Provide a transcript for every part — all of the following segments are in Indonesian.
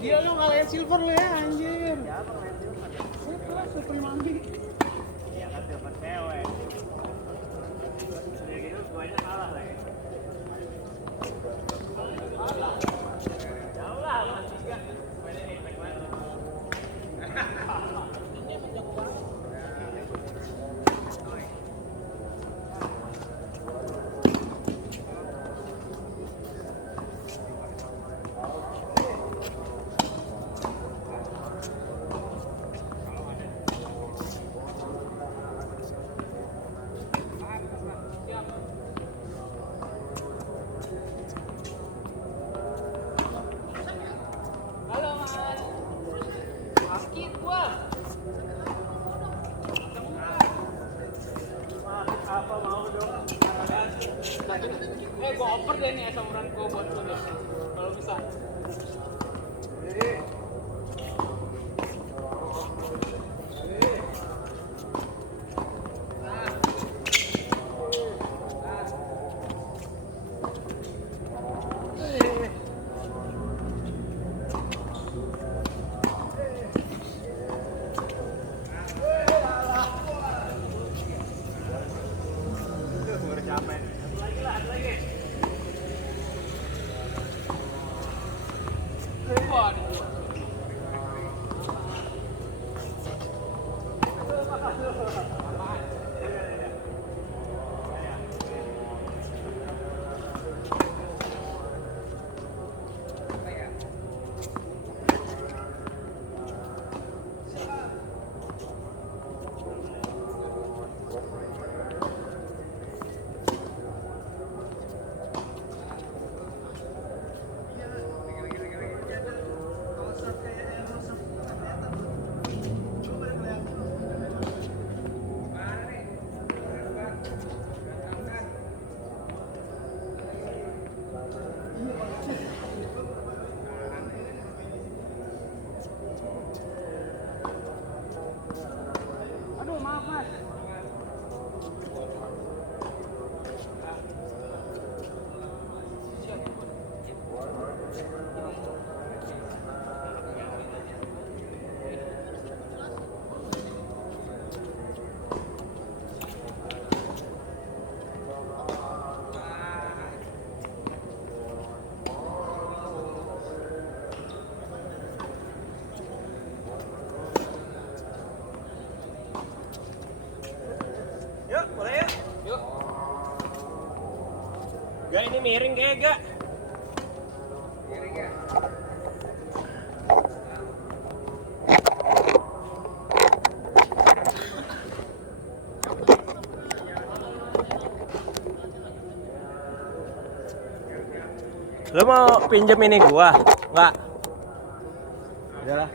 Dia lu ngalahin silver lu ya anjir. Super mandi. Iya kan silver cewek. Udah gitu guanya kalah lagi. Jauh lah lu tiga. Mainnya nih, back lagi. Apa mau dong? Gua oper deh nih samuran gua buat lu deh. Kalau bisa. Aduh, maaf mas. Yuk, boleh yuk. Yuk. Gak ini miring kayak gak? Lo mau pinjem ini gua? Enggak. Udahlah.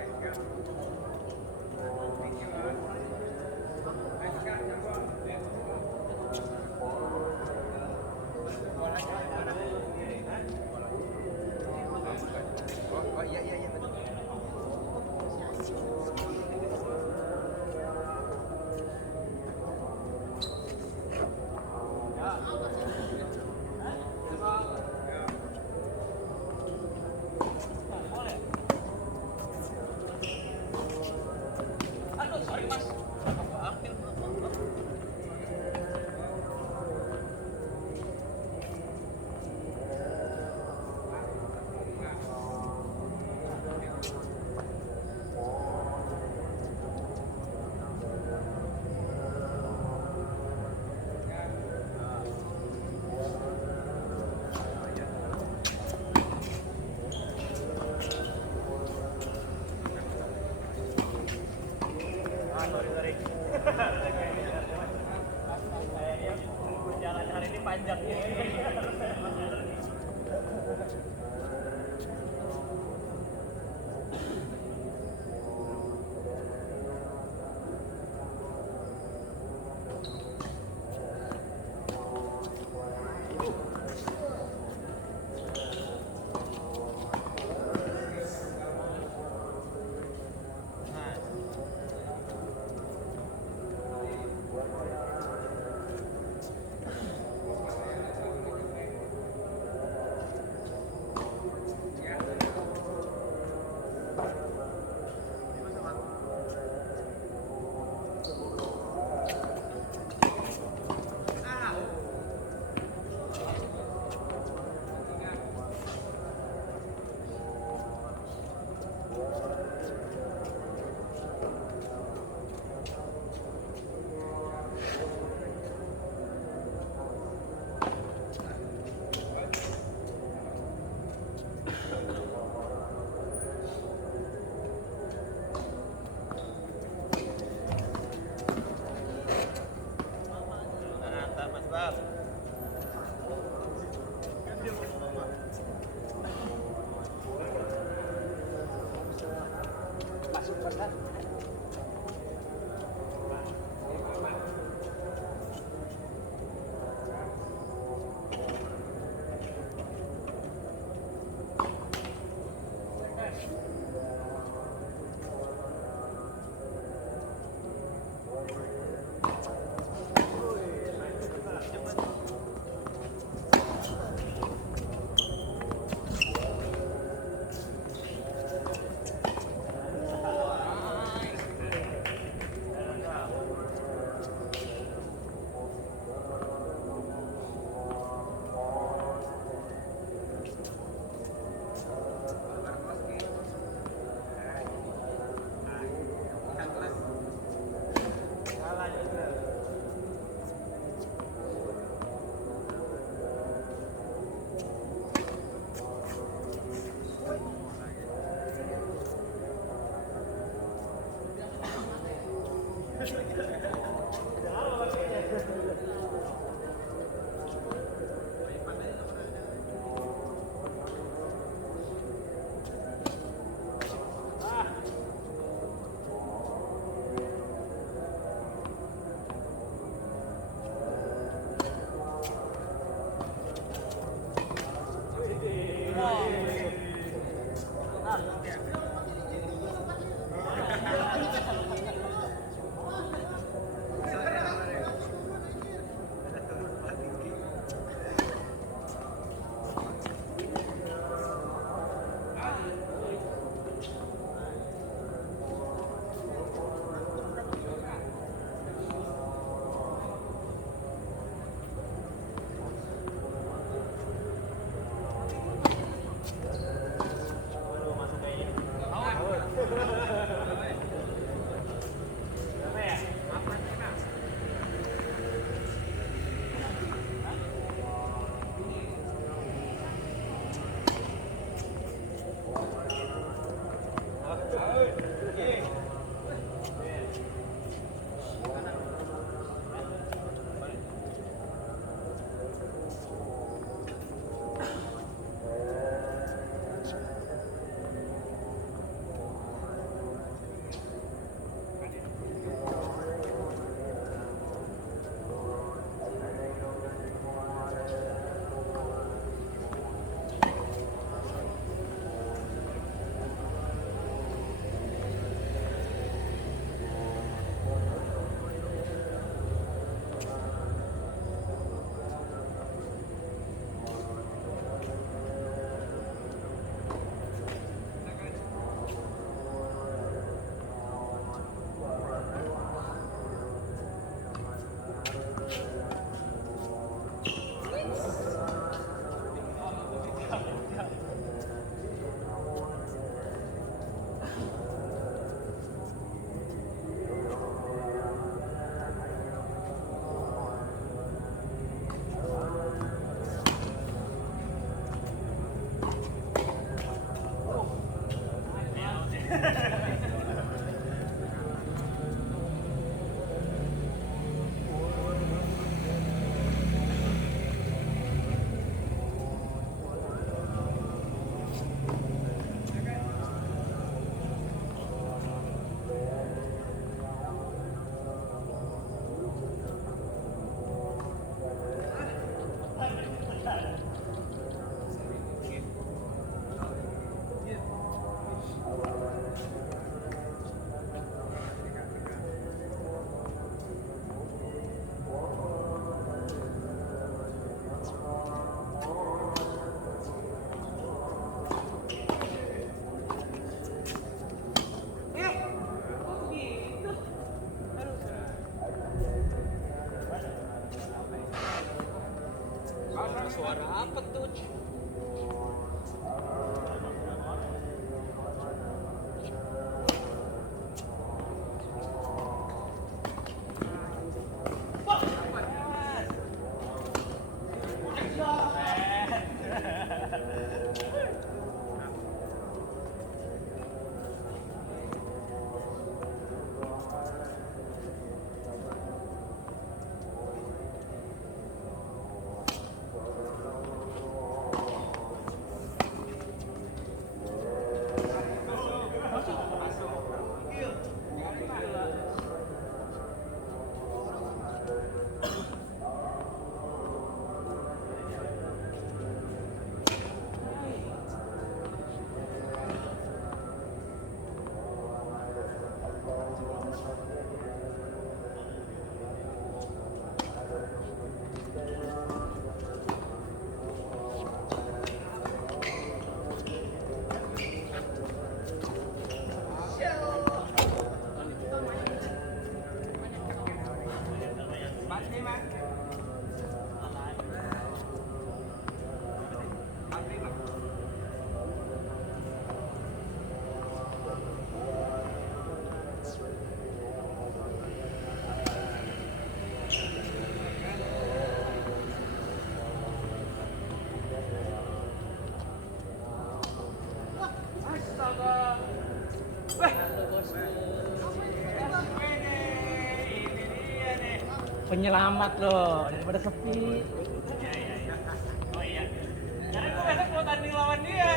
Penyelamat loh daripada sepi. Karena gue besok mau tanding lawan dia.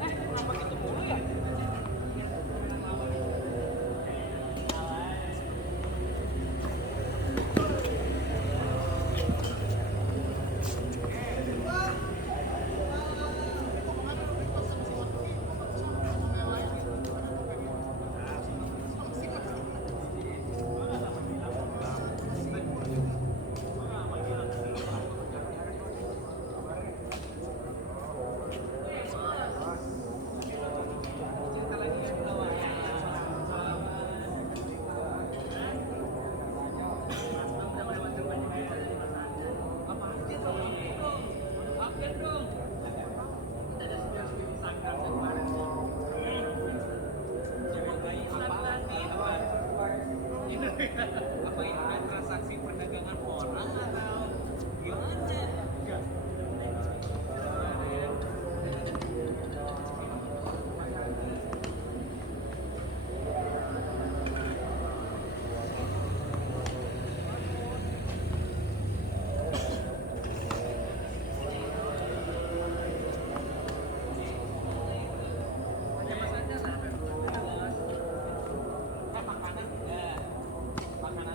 Kenapa gitu mulu ya? Apa ini transaksi perdagangan orang atau gimana? Makanan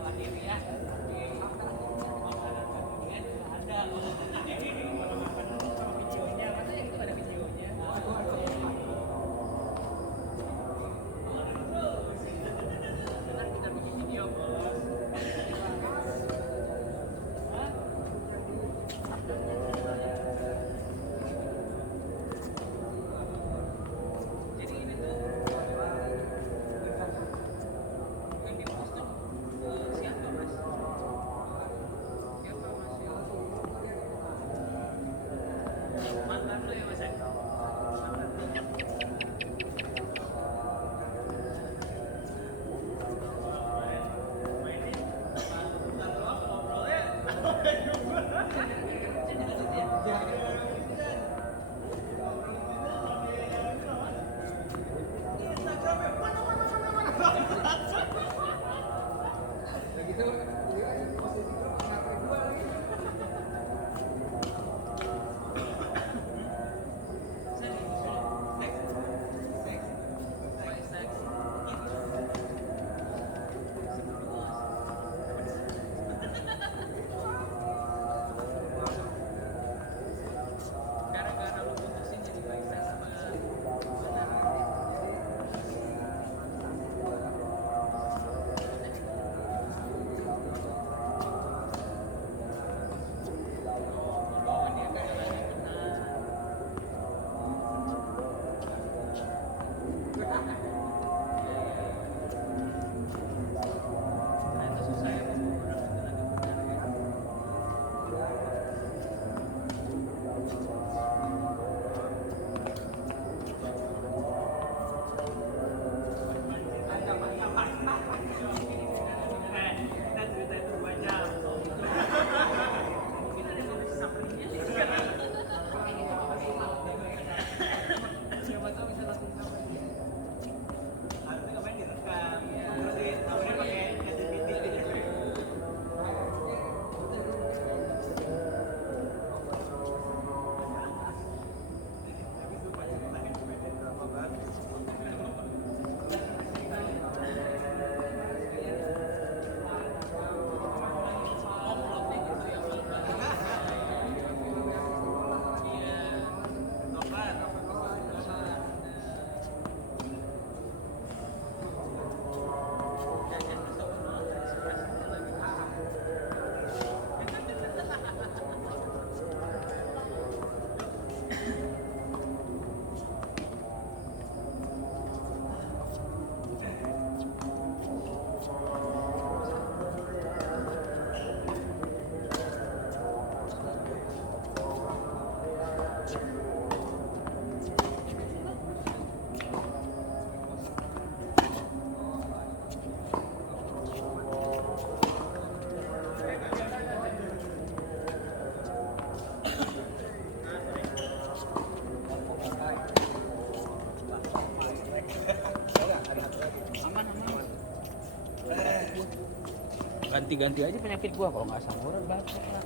ganti-ganti aja penyakit gua, kalau nggak asam urat batuk lah.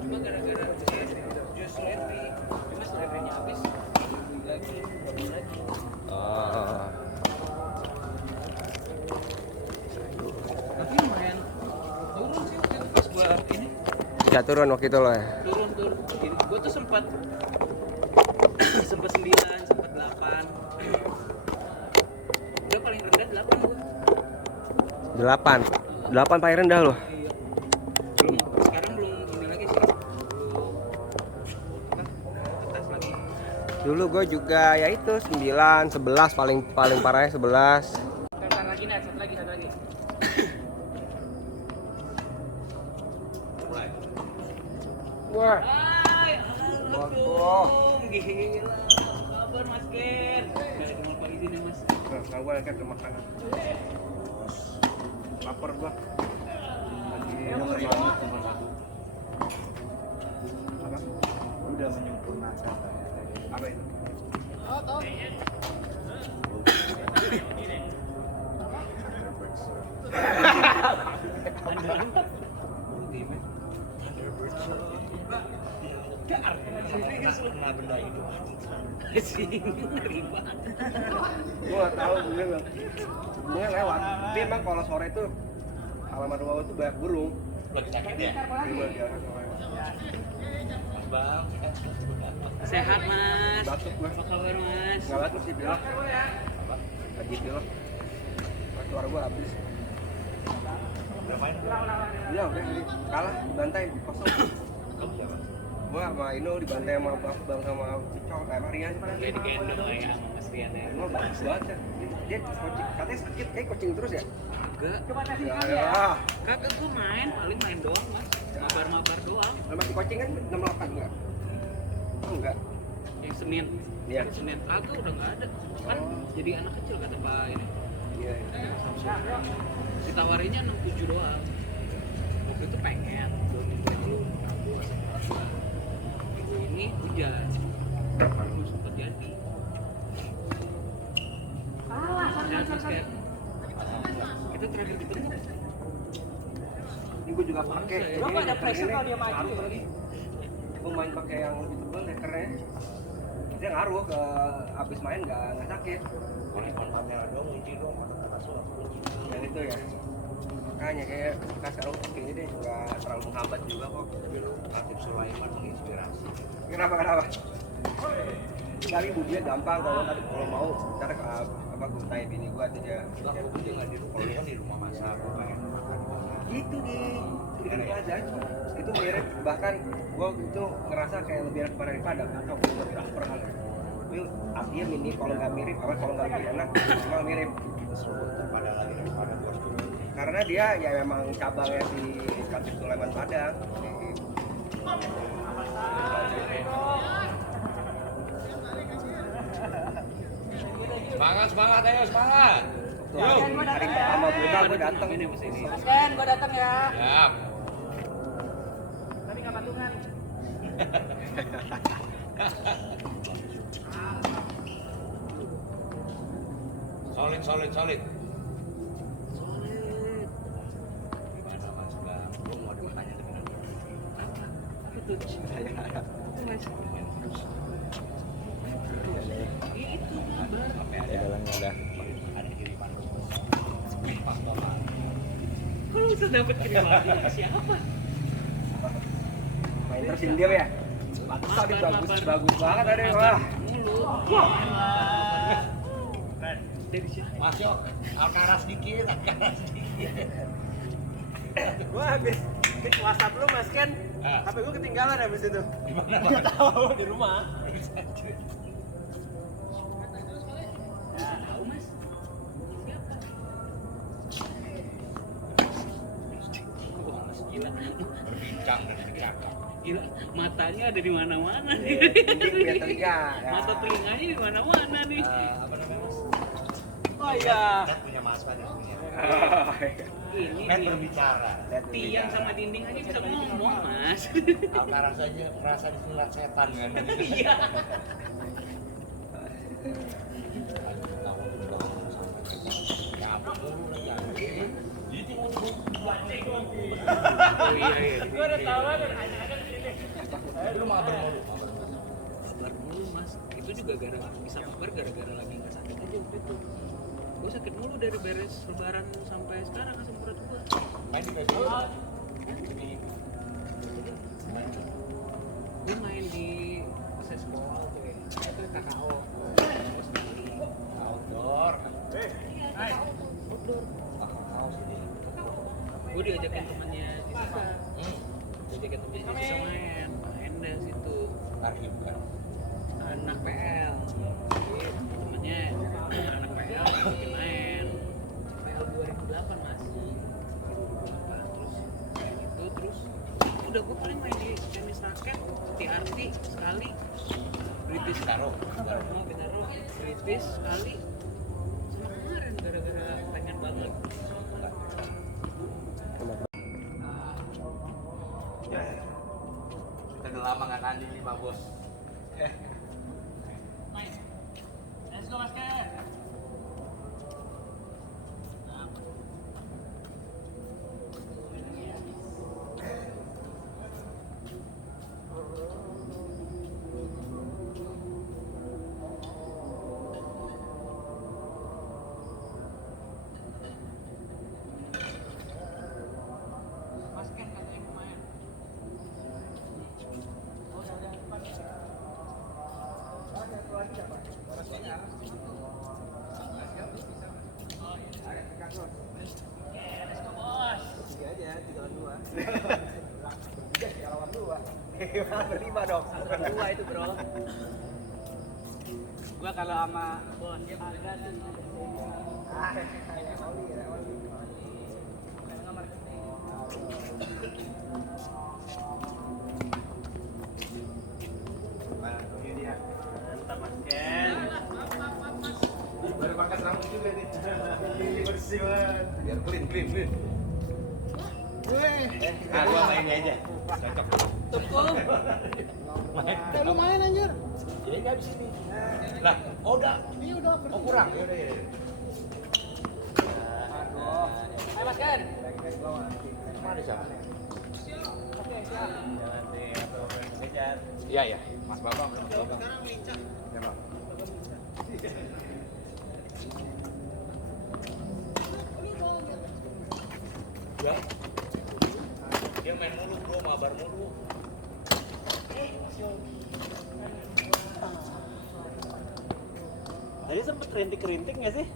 Cuma gara-gara jus Slurpee, cuma Slurpee-nya habis, beli lagi. Tapi lumayan turun sih waktu itu pas gua ini. Bisa turun waktu itu lo ya? Turun. Gua tuh sempat 9, sempat 8. Udah paling rendah 8 gua. 8 paling rendah lo. Iya. Sekarang belum ini lagi sih. Atas lagi. Dulu gue juga ya itu 9, 11 paling parahnya 11. Satu lagi nih, satu lagi. Wah. Hai, Assalamualaikum. Gila, apa kabar Mas Ken? Mau apa izin ya Mas? Nah, gue lagi ke makanan. Lapar gua. Lagi nomor 1. Apa? Udah menyempurnakan. Apa itu? Kena benda itu. Sini ngeri banget. Gue gak tau, gue lewat. Tapi emang kalau sore itu halaman rumah itu banyak burung. Lagi sakit ya? Iya, Bang. Sehat Mas. batuk gue. Apa kabar Mas? Nggak batuk sih, pilek. Lagi pilek. Suara gue habis. Iya, udah kalah, dibantai kosong. Gue sama Ino dibantai sama Bang sama Picol, Rian. Kayak digendong ya sama Mas Rian ya. Emang bagus banget ya. Dia coaching, katanya sakit, coaching terus ya? Enggak. Ya. Kagak gua paling main doang Mas. Mabar-mabar doang. Kalau masih coaching kan 68 enggak? Oh, enggak. Yang Senin. Iya. Senin kagak udah enggak ada. Kan jadi anak kecil kata Pak ini. Iya. Ditawarinnya 67 doang. Waktu itu pengen minggu ini hujan. Belum sempat jadi. Dan pas kayak kita terakhir ketemu Ini gue juga pakai. Lo nggak ada pressure kalau dia maju ya? Gue main pakai yang lebih tebal dekernya. Dia ngaruh ke abis main nggak sakit. Yang itu ya. Makanya kayak sekarang kayaknya deh nggak terlalu menghambat juga kok. Latif Sulaiman menginspirasi. Kenapa? Kali dia gampang kalau mau ntar apa gue tanya bini gue atau dia. Aku juga nggak di rumah, kalau di rumah masak, aku pengen makan. Gitu di dekat plaza itu mirip, bahkan gue itu ngerasa kayak lebih enak daripada di Padang atau gue lebih lapar kali. Tapi artinya mini kalau nggak mirip, kalau nggak lebih enak, malah mirip. Karena dia ya memang cabangnya di Latif Sulaiman Padang. Semangat, ayo semangat. Tuh, hari pertama buka gue datang Ini ke sini. Mas Ken, gua datang ya. Siap. Tapi nggak patungan. Solid. Gimana Mas Bang? Lu mau ditanya dengan apa? Itu itu kabar. Apa ya? ada. Ada kiriman. Pastoran. Kok lu bisa dapet kiriman dari siapa? Main tersin dia ya. Tadi bagus banget ada wah. Mulu. Dari situ. Masuk, Alcaraz dikit. Gua habis ke WhatsApp lu Mas Ken. Ah. HP gua ketinggalan habis itu. Di mana? Nggak tahu di rumah. Tahu Mas? Siapa? Wah, Mas gila. Berbincang dan bercakap. Gila, matanya ada di mana-mana nih. Biar telinga. Ya. Mata telinganya di mana-mana nih. Apa namanya Mas? Oh iya. Kita punya Mas Pan ya punya. ini Main nih, berbicara. tiang sama dinding aja bisa ngomong mas. Alcaraz aja merasa disulat setan kan. Iya. Oh iya. Gua udah tahu kan Lu mabar mulu. Kabar mulu mas, itu juga bisa kabar gara-gara lagi nggak sakit aja waktu itu. Gue sakit mulu dari beres lebaran sampai sekarang asam urat gue. Main di PSBB. Gue main di sekolah tuh ya, itu KKO. Outdoor. Outdoor. Gue diajakin temannya Jessica. Diajakin temannya Jessica main dah situ. Arhim kan. Anak PL. Jadi temennya anak PL diajakin main. PL 2008 mas. 2008 terus udah gue paling main di tenis raket, TRT sekali. British Taruh. Bintaro, British sekali. Sama kemarin gara-gara pengen banget. Kita udah lama nggak tanding nih Pak Bos. Let's go mas Ken. Mas Ken katanya mau main. Berlima dong. Dua itu bro. Gua kalau sama bos ada sih. Mantap Mas Ken. Baru pangkas rambut juga nih. Bersih banget. Biar clean. Gua main aja. Cocok. Tuku. Lu main anjir. Jadi nggak di sini. Lah, udah. Iya udah. Oh kurang. Ya udah. Ayo Mas Ken. Mana siapa? Oke, siap. Iya. Mas Babang. Sekarang lincah. Ya, Bang. Ya. Dia main mulu bro, mabar mulu. Tadi sempet rintik-rintik nggak sih?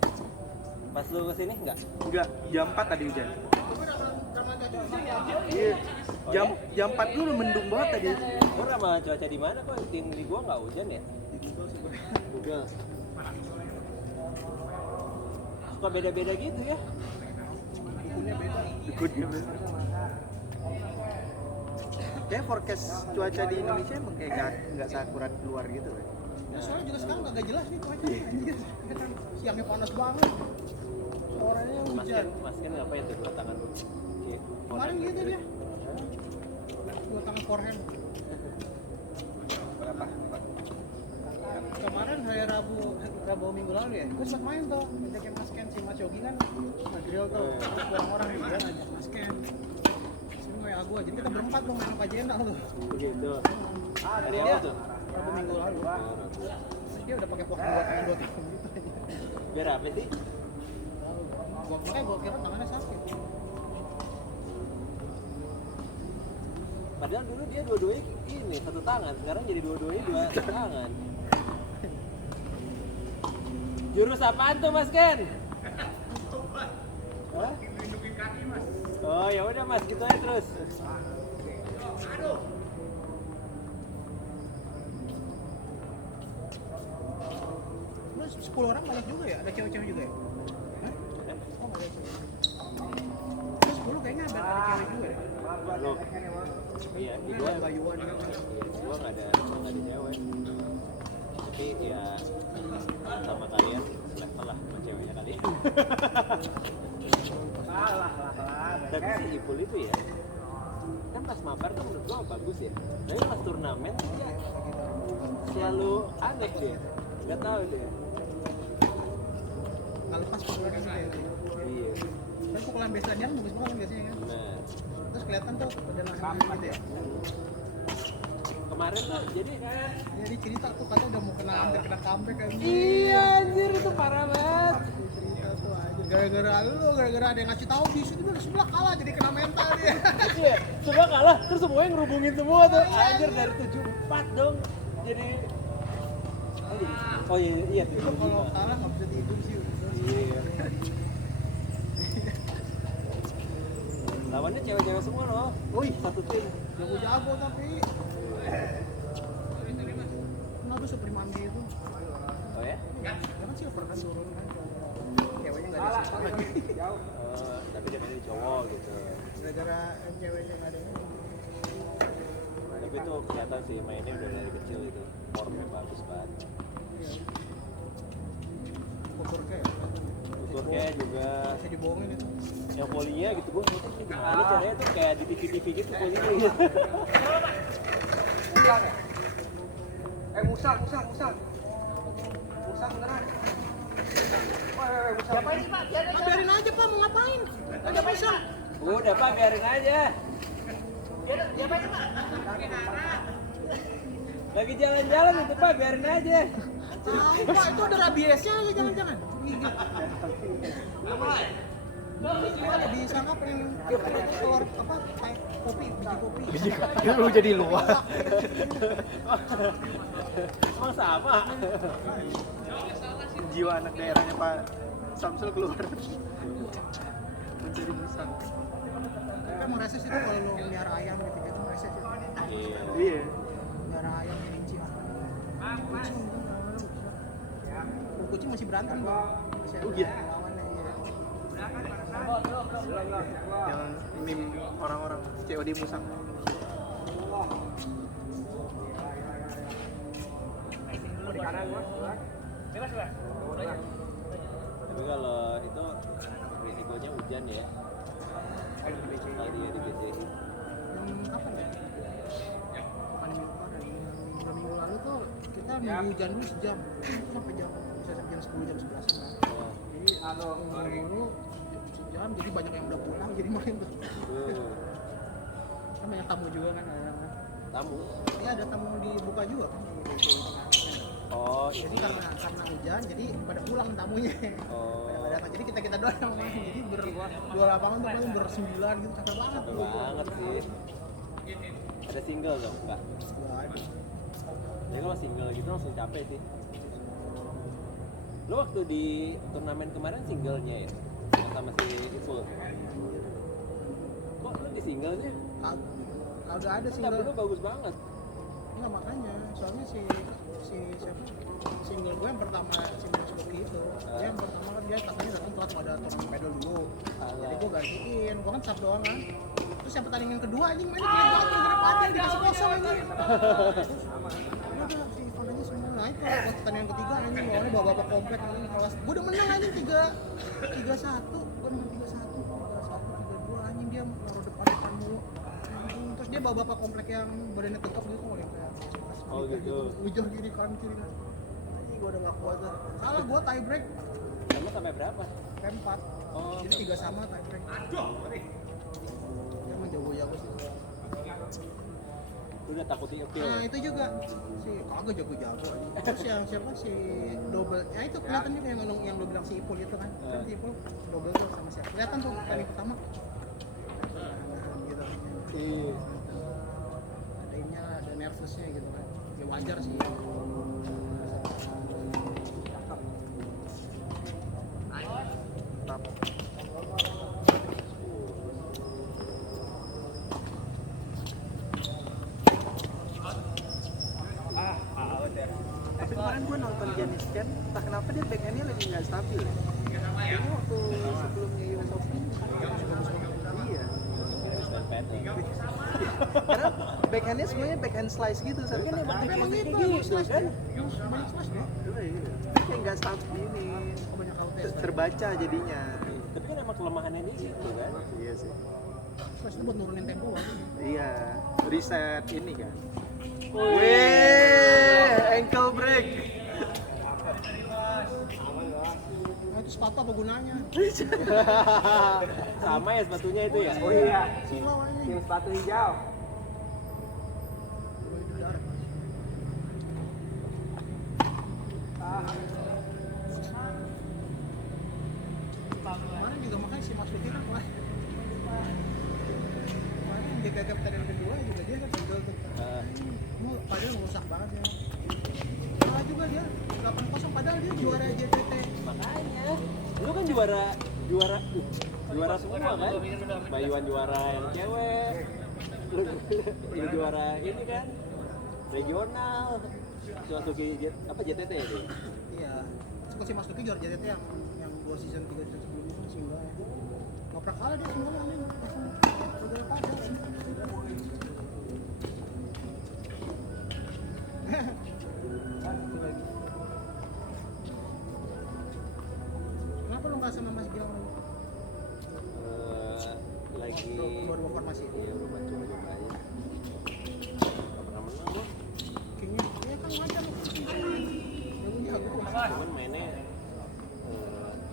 Pas lu kesini nggak? Enggak, jam 4 tadi hujan. Iya. Jam 4 dulu mendung banget tadi. Gua sama cuaca di mana kok? Di gua nggak hujan ya? Google. Suka beda-beda gitu ya? Ikutnya beda. Kayak forecast cuaca di Indonesia emang kayak nggak seakurat luar gitu kan. Ya, soalnya juga sekarang kagak jelas nih cuacanya anjir. Siangnya panas banget. Sorenya hujan. Mas Ken ngapain tuh dua tangan? Kemarin gitu dia. Dua tangan forehand. Berapa? Kemarin hari Rabu minggu lalu ya. Gue sempat main tuh, ngajakin Mas Ken si Mas Yogi kan nge-grill tuh. Terus orang-orang dia ngajak Mas Ken. Sini kayak gua. Jadi kita berempat tuh main apa jendal tuh. Begitu. Hari Dia apa tuh? Rabu minggu lalu. Terus dia udah pakai forehand dua tangan gitu aja. Biar apa sih? Makanya gue kira tangannya sakit. Padahal dulu dia dua-duanya ini satu tangan, sekarang jadi dua-duanya dua tangan. Jurus apaan tuh Mas Ken? Hah? Oh ya udah Mas, gitu aja terus. Terus 10 orang banyak juga ya? Ada cewek-cewek juga ya? Hah? Oh nggak ada cewek. Terus 10 kayaknya ada cewek juga ya? Lu. Iya, di gua Ada Bayuan juga. gua nggak ada cewek. Tapi ya sama kalian level lah sama ceweknya kali. Salah. Tapi si Ipul itu ya, kan pas mabar kan menurut gua bagus ya. Tapi pas turnamen dia selalu aneh dia, nggak tahu dia. Nggak lepas pukulan itu kayak gitu. Iya. Tapi pukulan biasa dia bagus banget kan biasanya kan. Nah, Terus kelihatan tuh perjalanan gitu ya. kemarin tuh jadi kayak Jadi cerita tuh katanya udah mau kena hampir kena comeback kan. iya anjir itu parah banget. Cerita tuh aja gara-gara ada yang ngasih tahu di situ udah sebelah kalah jadi kena mental dia. Iya, semua kalah, terus semuanya ngerubungin semua tuh. Anjir dari 7-4 dong. Jadi oh iya iya Itu kalau kalah nggak bisa tidur sih. iya. Lawannya cewek-cewek semua loh. Wih, satu tim. Jago-jago tapi. Kenapa Supremandi itu? Oh ya? Ya kan silver kan turun kan. Ceweknya nggak ada silver lagi. Tapi dia main di cowok gitu. Gara-gara ceweknya nggak ada ini. Tapi tuh kelihatan sih mainnya udah dari kecil itu. Formnya bagus banget. Footworknya Tuturnya juga bisa dibohongin itu. yang volinya gitu gua ngeliatnya gimana caranya tuh kayak di TV-TV gitu volinya gitu. Musang ya? Musang beneran. Woi, musang. Ngapain sih Pak? Biarin aja Pak, mau ngapain? Ada pisang. Udah Pak, biarin aja. Ngapain Pak? Lagi jalan-jalan itu Pak, biarin aja. Pak, itu ada rabiesnya lagi jangan-jangan. Ada disangka pengen keluar apa kayak biji kopi. Lu jadi luar. Emang sama. Jiwa anak daerahnya Pak Samsul keluar. Mencari musang. Kan mereses itu kalau lo melihara ayam gitu mereses itu. Iya. Melihara ayam kelinci. Kucing masih berantem Bang. Masih ada iya. lawannya ya. Yang meme orang-orang COD musang. Tapi kalau itu risikonya hujan ya. Tadi ya di BCI. Kapan ya? Kapan minggu lalu tuh kita nunggu hujan dulu sejam. Itu sampai jam bisa sampai jam 10 jam 11 kan. Oh, Jadi dulu sejam jadi banyak yang udah pulang jadi main tuh. Kan banyak tamu juga kan ada kan. tamu. Iya ada tamu dibuka juga kan di BCI kan. Oh, Jadi ini. karena hujan jadi pada pulang tamunya. Oh, Pada datang. Jadi kita doang yang main. Jadi dua lapangan tuh paling bersembilan gitu capek banget. capek banget sih. Ada single dong, Kak? Nggak ada. Jadi kalau single gitu langsung capek sih. Lo waktu di turnamen kemarin singlenya ya? Yang sama si Ipul? Kok lo di single sih? Kagak ada Tapi single. lo bagus banget. Enggak makanya, soalnya si siapa? Single gue yang pertama single Skoki itu. Dia yang pertama kan dia katanya datang telat pada turnamen pedal dulu. Jadi gue gantiin, gue kan sub doang kan. Terus yang pertandingan kedua anjing mainnya jelek banget gara-gara padel dikasih kosong anjing. Udah si Ivan aja semua naik kalau pas pertandingan ketiga anjing lawannya bawa-bawa komplek anjing kelas. Gue udah menang anjing 3-1. Gue menang 3-1, 3-2 anjing dia naruh depan mulu. Anjing terus dia bawa-bawa komplek yang badannya tegap gitu kalau yang kayak Oh gitu. Ujung kiri kanan kiri kanan. Anjing gue udah gak kuat tuh. Salah gue tie break Kamu sampai berapa? P4. Oh, Jadi 3 sama tie break. Aduh. Dia emang jago-jago sih. udah takut diupil. Nah itu juga si kagak jago-jago aja. Terus yang siapa si double, ya itu kelihatan juga yang lo bilang si Ipul itu kan. Kan si Ipul double tuh sama siapa? Kelihatan tuh kali pertama. Gitu. Iya. Ada ininya, ada nervousnya gitu kan. Ya wajar sih. Tapi kemarin gue nonton Janis Chen, entah kenapa dia backhandnya lagi nggak stabil. Kayaknya waktu sebelumnya US Open, iya. Karena backhandnya semuanya backhand slice gitu. Tapi kan emang Tapi emang itu gitu slash kan? banyak slash deh. Iya. Kayak nggak stabil ini, Oh, banyak out test. terbaca jadinya. Tapi kan emang kelemahannya di situ kan. Iya sih. Flash itu buat nurunin tempo waktu. Iya, reset ini kan. Wih, ankle break. Nah itu sepatu apa gunanya? Sama ya sepatunya itu ya? Oh iya, Silau aja. tim sepatu hijau. Kemarin juga makanya si Mas Luki kan kemarin yang JTT pertandingan kedua juga dia kan pegel tuh. Mau padahal merusak banget ya. Kalah juga dia 8-0 padahal dia juara JTT. Makanya, lu kan juara semua kan? Bayuan juara yang cewek, lu juara ini kan regional, Suzuki JTT itu. Iya. Suka si Mas Luki juara JTT yang 2 season 3 season sebelumnya kan single ya. Nggak pernah kalah dia single aneh. Langsung udah padahal. Kenapa lu nggak sama Mas Gilang lagi? Lagi Baru formasi. iya lu coba aja. Gak pernah menang gua. Kayaknya ya kan wajar lu. Ya aku tuh Cuman mainnya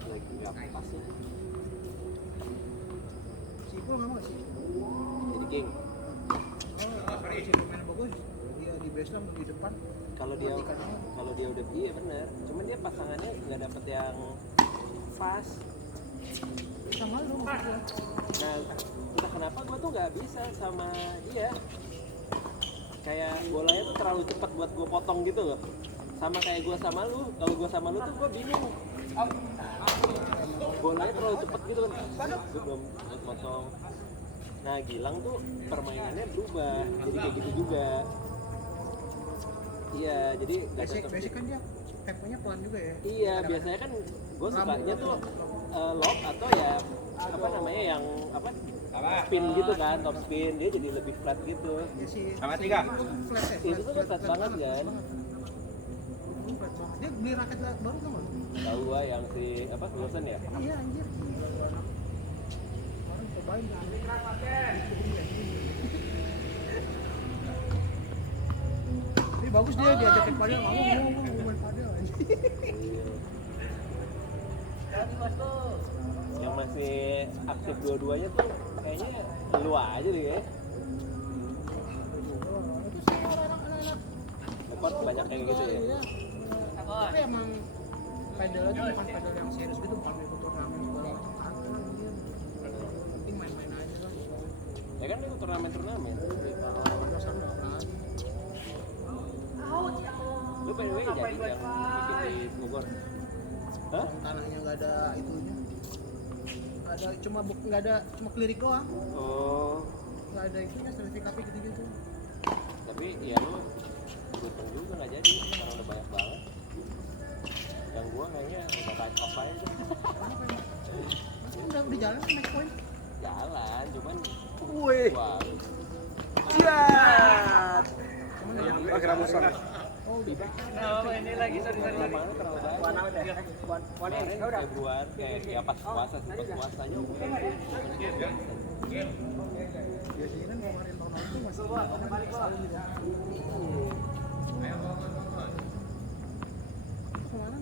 lagi nggak pas ya. si Ipul nggak mau sih. Jadi king. Si pemain bagus. Dia di baseline di depan. Kalau dia udah iya bener. Cuman dia pasangannya nggak dapet yang pas. Sama lu maksud gua. Nah, entah kenapa gue tuh nggak bisa sama dia. Kayak bolanya tuh terlalu cepat buat gue potong gitu loh. Sama kayak gue sama lu. Kalau gue sama lu tuh gue bingung. Bolanya terlalu cepat gitu kan. Gue belum potong. Nah, Gilang tuh permainannya berubah. Jadi kayak gitu juga. Iya, jadi nggak cocok. Basic kan dia temponya pelan juga ya. Iya, biasanya kan gue sukanya tuh lock atau ya apa namanya yang apa spin gitu kan, top spin dia jadi lebih flat gitu. Ya si Sama si tiga. Ipul flat ya. Itu tuh flat banget kan. Flat banget. Dia beli raket baru tau nggak? Tahu gua yang si apa Wilson ya? Iya anjir. Orang cobain. Ini bagus dia diajakin padel mau main padel anjir. Yang masih aktif dua-duanya tuh kayaknya lu aja deh ya. Itu sih orang-orang anak-anak. Dapat banyak yang gitu ya. Iya. Tapi emang padelnya tuh bukan padel yang serius gitu, bukan ikut turnamen segala macam kagak anjir. Penting main-main aja lah. Ya kan itu turnamen. Bosan banget. Lu by the way jadi yang bikin di Bogor. Hah? Tanahnya nggak ada itunya. Nggak ada cuma klirik doang. Oh, Nggak ada itunya sertifikatnya gitu-gitu. tapi ya lu beruntung juga nggak jadi karena udah banyak banget. Yang gua kayaknya udah right off aja. Udah jalan kan match point. Jalan, cuman Wih, wah, siap. Cuman yang Pakai ramusan. oh di ini lagi sorry. lapangan terlalu banyak. Kemarin Februari, ya pas puasa sih, pas puasanya biasanya kan kemarin tahun lalu tuh masih setahun gitu. Kemarin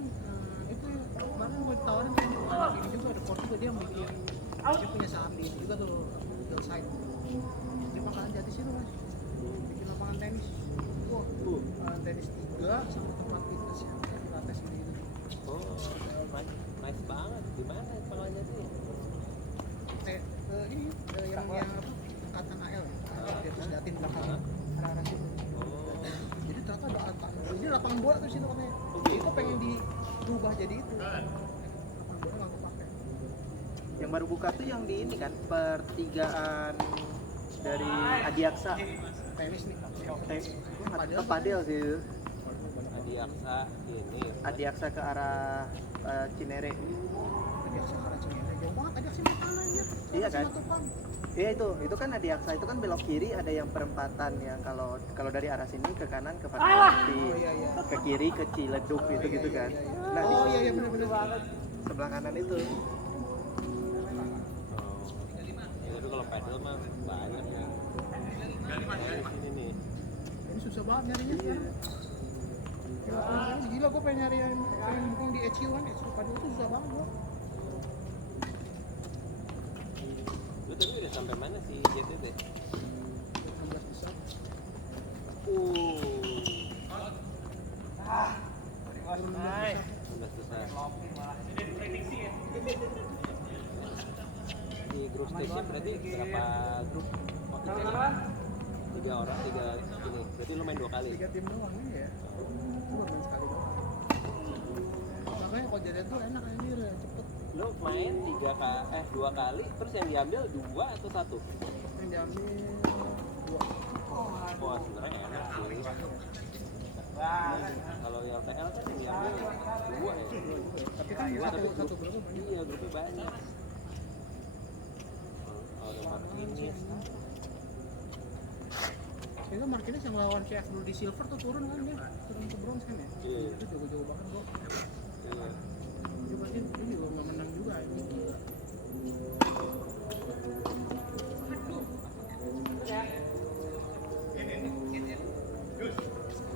itu kemarin gue ditawarin kan anak ini juga ada port juga dia yang bikin dia punya saham di ini juga tuh Hillside. Dia makanan jati sih mas bikin lapangan tenis. Wah, tenis 3 sama tempat fitness yang pilates gitu. oh, nice banget. Di mana pangkalnya sih? Ini yang angkatan AL ya, di atas datin belakang arah-arah situ. Oh, Jadi ternyata ada ini lapangan bola tuh situ katanya. Itu pengen dirubah jadi itu. Lapangan bola nggak kepake. Yang baru buka tuh yang di ini kan pertigaan dari Adiaksa. Tenis nih. Padel sih. Adi Aksa ini. Adiaksa ke arah Cinere. Biasa arah Cinere jauh banget ada sih makanan aja. Iya kan? Iya itu kan Adiaksa itu kan belok kiri ada yang perempatan yang kalau dari arah sini ke kanan ke Fatmawati, ke kiri ke Ciledug gitu kan. Nah di Oh iya benar-benar. sebelah kanan itu. Ya tapi kalau pedal mah banyak ya. Di sini nih. Ini susah banget nyarinya sekarang. Gila, gue pengen nyari yang bukan di HQ1 ya, padahal itu susah banget gua. Lu tadi udah sampai mana sih JTT? 16 besar. Baru 16 besar. 11 besar. Di grup stage berarti berapa grup? Waktu itu 3 orang, 3 ini. Berarti lu main 2 kali. 3 tim doang ini ya. Gue baru main sekali doang. Makanya kalau jadi tuh enak anjir, cepet. Lu main 2 kali, terus yang diambil 2 atau 1? Yang diambil 2. Wah, sebenarnya enak sih. Kalau yang TL kan yang diambil 2 ya. Tapi kan Dua, tapi satu berapa banyak. Iya, grupnya banyak. Kalau ada Marquinhos, Itu Marquinhos yang lawan CF dulu di silver tuh turun kan dia, turun ke bronze kan ya. Iya. Itu jago-jago banget bro. iya. Dia berarti ini juga nggak menang juga ini. Gila.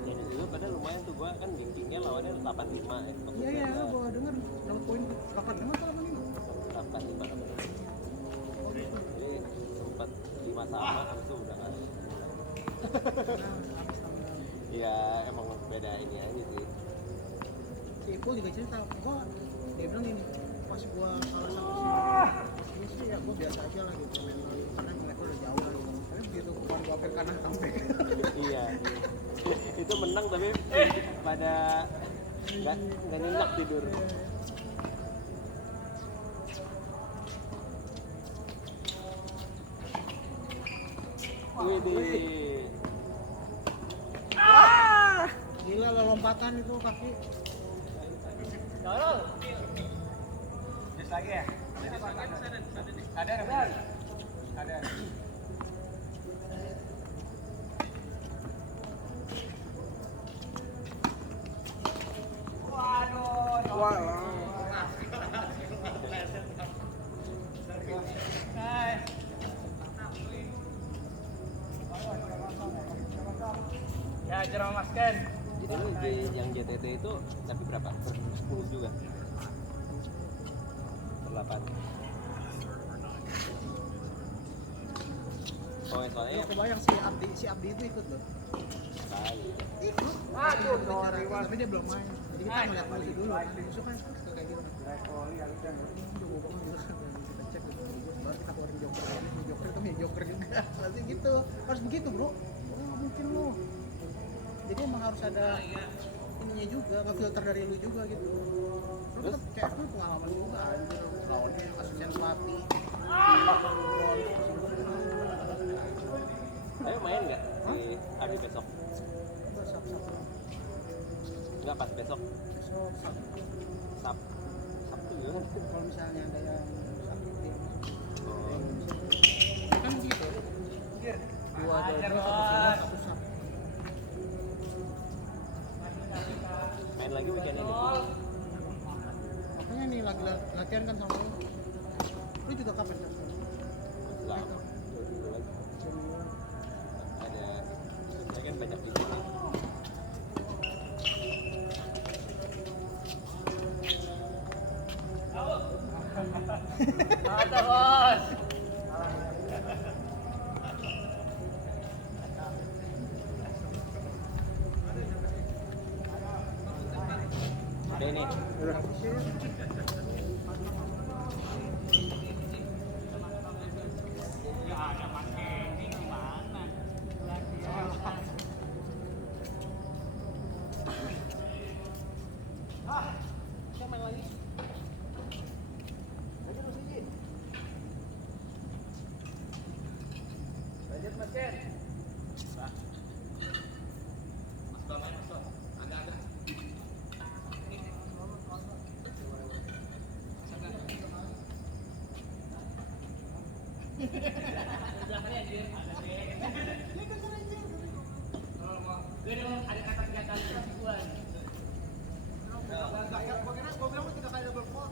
Jadi dulu padahal lumayan tuh gua kan gengkingnya lawannya 85 ya. Iya iya, gua denger dapat poin 85 atau 85. 85. Jadi sempat 5 sama habis itu udah kan. Ya emang beda ini aja sih. Si Ipul juga cerita, dia bilang gini, pas gua kalah sama si ini sih ya gua biasa aja lah gitu main lagi karena mereka udah jauh lah gitu. Tapi begitu kemarin gua hampir kanan comeback. Iya. Itu menang tapi pada nggak nyenyak tidur. Widih. Gila lah lompatan itu kaki. Just lagi ya? Ada apa? Ada. Ya, jerama Mas Ken. Jadi lu yang JTT itu tapi berapa? Per 10 juga? Per 8? Oh ya soalnya Gua kebayang si Abdi itu ikut loh. sekali. Ikut. Aduh, Bicara, sorry, tapi dia belum main. Jadi kita ngeliat musuh dulu. Musuh kan kayak gitu. Jago banget gitu kan. Kita cek gitu. Baru kita keluarin joker. Joker itu punya joker juga. Pasti gitu. Harus begitu bro. Nggak mungkin lu. Jadi emang harus ada ininya juga, ngefilter dari lu juga gitu. Lu tetap kayak lu pengalaman juga anjir. Lawannya asisten pelatih. Ayo main nggak di hari besok? Sabtu. Nggak pas besok? Besok Sabtu. Sabtu ya? Kalau misalnya ada yang sakit dia Oh. kan gitu. Dua double satu single satu sub. Main lagi weekend ini? Makanya nih lagi latihan kan sama lu. Lu juga kapan kan? Nggak. Dulu lagi. Ada, saya kan banyak di sini. Ada bos. Udah ini. Lanjut Mas Ken. Gua bilang 3 kali double fault.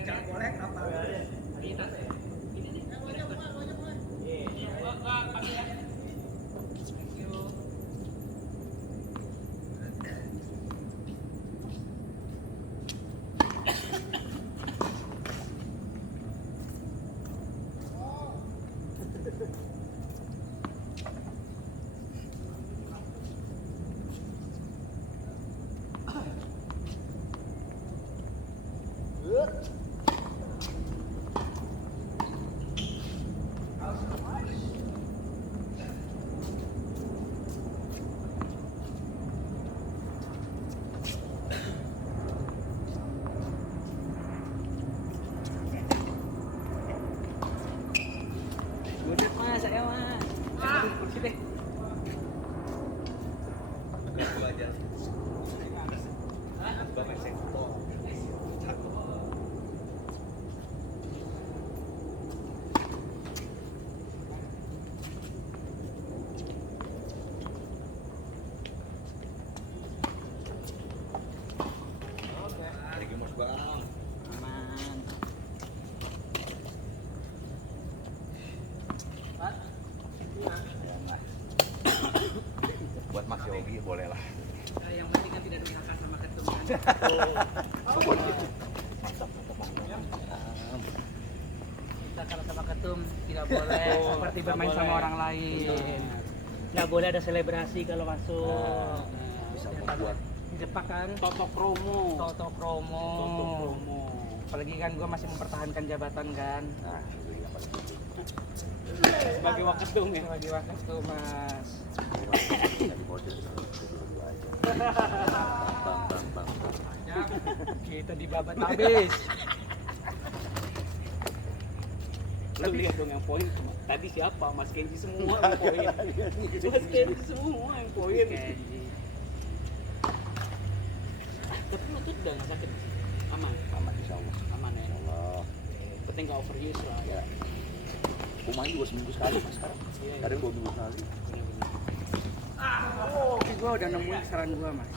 Jangan boleh apa? Udah mas, ayo mas. Kursi deh. Aman. Buat Mas Yogi boleh lah. Yang penting kan tidak durhaka sama ketum kan. Kita kalau sama ketum tidak boleh seperti bermain sama orang lain. Nggak boleh ada selebrasi kalau masuk. Bisa membuat Di Jepang kan Toto promo. Apalagi kan gue masih mempertahankan jabatan kan. nah itu yang paling penting. Sebagai waketum ya. Sebagai waketum mas. Dari model dulu aja. Bang. Kita dibabat habis. Lu lihat dong yang poin tadi siapa? Mas Kenji semua yang poin. Mas Kenji semua yang poin. Tapi lu tuh udah nggak sakit, aman, Aman insya Allah. aman ya. Allah. Penting nggak overuse lah. Ya. Aku main 2 seminggu sekali mas sekarang. Kadang 2 minggu sekali. Gua udah nemuin kesalahan gua mas.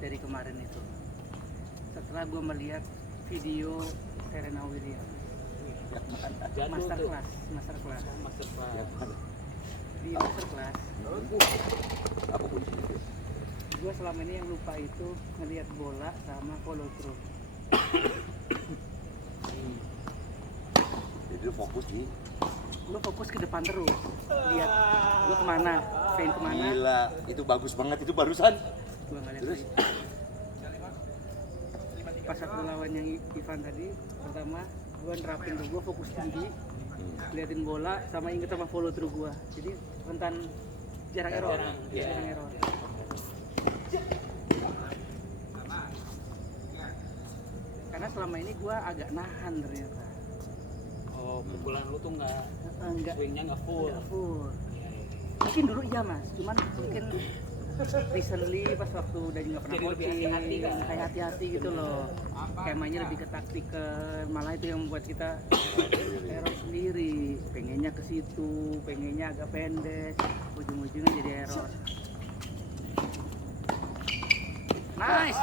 Dari kemarin itu. Setelah gua melihat video Serena Williams. Master class. Yang mana? Di master class. Apa kuncinya itu? Gue selama ini yang lupa itu ngelihat bola sama follow through. Jadi lu fokus di Lu fokus ke depan terus, lihat lu kemana, pengen kemana. gila, itu bagus banget itu barusan. Gue ngeliat Terus? pas aku lawan yang Ivan tadi, pertama gue nerapin tuh, gue fokus tinggi, liatin bola sama inget sama follow through gue. Jadi rentan jarang error, jarang error. Karena selama ini gue agak nahan ternyata. Oh, pukulan lu tuh Enggak swingnya nggak full. full. Mungkin dulu iya mas, cuman mungkin recently pas waktu udah nggak pernah Jadi lebih coaching, hati-hati kan? kayak hati-hati gitu loh. Kayak mainnya lebih ke taktik, malah itu yang membuat kita error sendiri. Pengennya ke situ, pengennya agak pendek, ujung-ujungnya jadi error. Nice.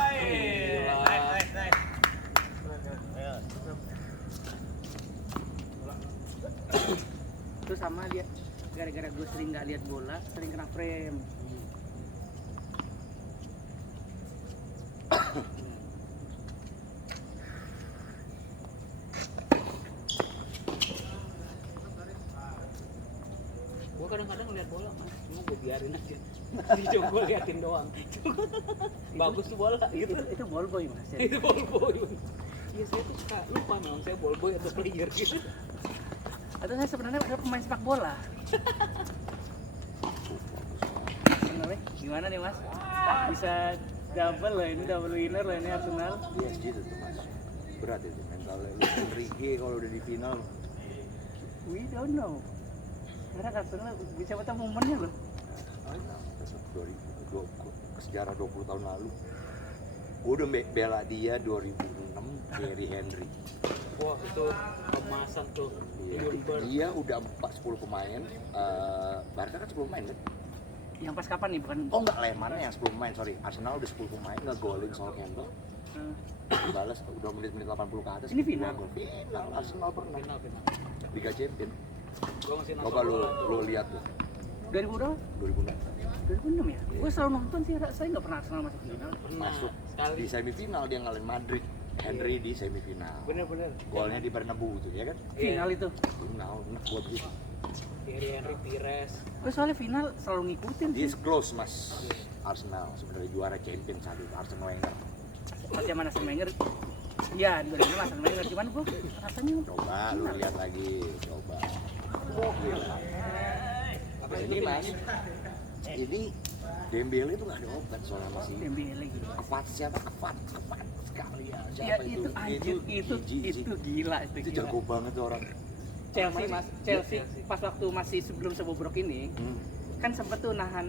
Itu sama dia, gara-gara gue sering nggak lihat bola, sering kena frame. Gua kadang-kadang ngeliat bola mas, cuma gue biarin aja. Cuma gue liatin doang. Bagus tuh bola gitu. Itu ball boy mas. Ya. Itu ball boy. Iya saya tuh suka lupa memang saya ball boy atau player gitu. Atau saya sebenarnya adalah pemain sepak bola. Sebenarnya gimana nih mas? Bisa double loh ini, double winner loh ini Arsenal. PSG itu tuh mas. Berat itu mentalnya. Lu Enrique kalau udah di final. We don't know. Karena Arsenal bisa baca momennya loh. Sejarah 20 tahun lalu. Gue udah bela dia 2006 Thierry Henry. Wah itu kemasan tuh. Dia udah 10 pemain. Barca kan 10 pemain kan? Yang pas kapan nih? Bukan Oh enggak, Lehmannya yang 10 pemain, sorry. Arsenal udah 10 pemain ngegolin Sol Campbell. Dibalas udah menit 80 ke atas. Ini final? Gol. Final, Arsenal pernah. Final. Liga Champion. Gua ngasih Coba lu lihat tuh. 2000 berapa? 2006 2006 ya? Gue selalu nonton sih, saya nggak pernah Arsenal masuk final. masuk sekali. di semifinal dia ngalahin Madrid. Henry di semifinal. Bener. Golnya di Bernabeu tuh ya kan? Final itu. Final, enak buat gitu. Thierry Henry, Pires. Gue soalnya final selalu ngikutin sih. This close mas. Arsenal sebenarnya juara champion saat itu Arsene Wenger. Pas zaman Arsene Wenger, iya di 2006 Arsene Wenger. Cuman gue rasanya Coba lu lihat lagi, coba. Gila. Ini mas, ini Dembele itu nggak ada obat soalnya masih. Dembele gitu. Kefat siapa? Kefat sekali ya. Ya itu anjir, itu gila Itu gila. jago banget tuh orang. Chelsea mas, Chelsea pas waktu masih sebelum sebobrok ini kan sempet tuh nahan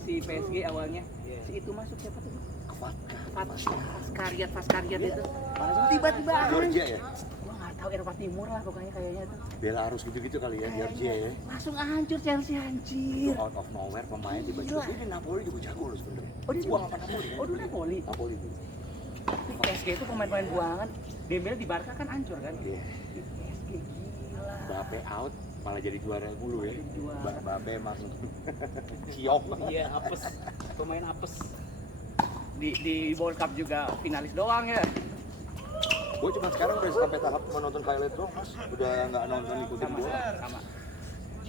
si PSG awalnya. Si itu masuk siapa tuh? Kefat. Faskariat itu. Tiba-tiba Georgia ya? gua nggak tahu Eropa Timur lah pokoknya kayaknya tuh. Bela harus gitu-gitu kali ya, Georgia ya. Langsung hancur Chelsea anjir. Out of nowhere pemain tiba-tiba ini Napoli juga jago loh sebenarnya. Oh dia Buang apa Napoli? Oh dulu Napoli. Napoli itu. Tapi PSG itu pemain-pemain buangan. Dembele di Barca kan hancur kan? Iya. Di PSG gila. Mbappe out malah jadi juara mulu ya. Juara. Mbappe emang ciong. Iya, apes. Pemain apes. Di World Cup juga finalis doang ya. Gue cuma sekarang udah sampai tahap menonton highlight doang mas. Udah nggak nonton ikutin bola. Sama.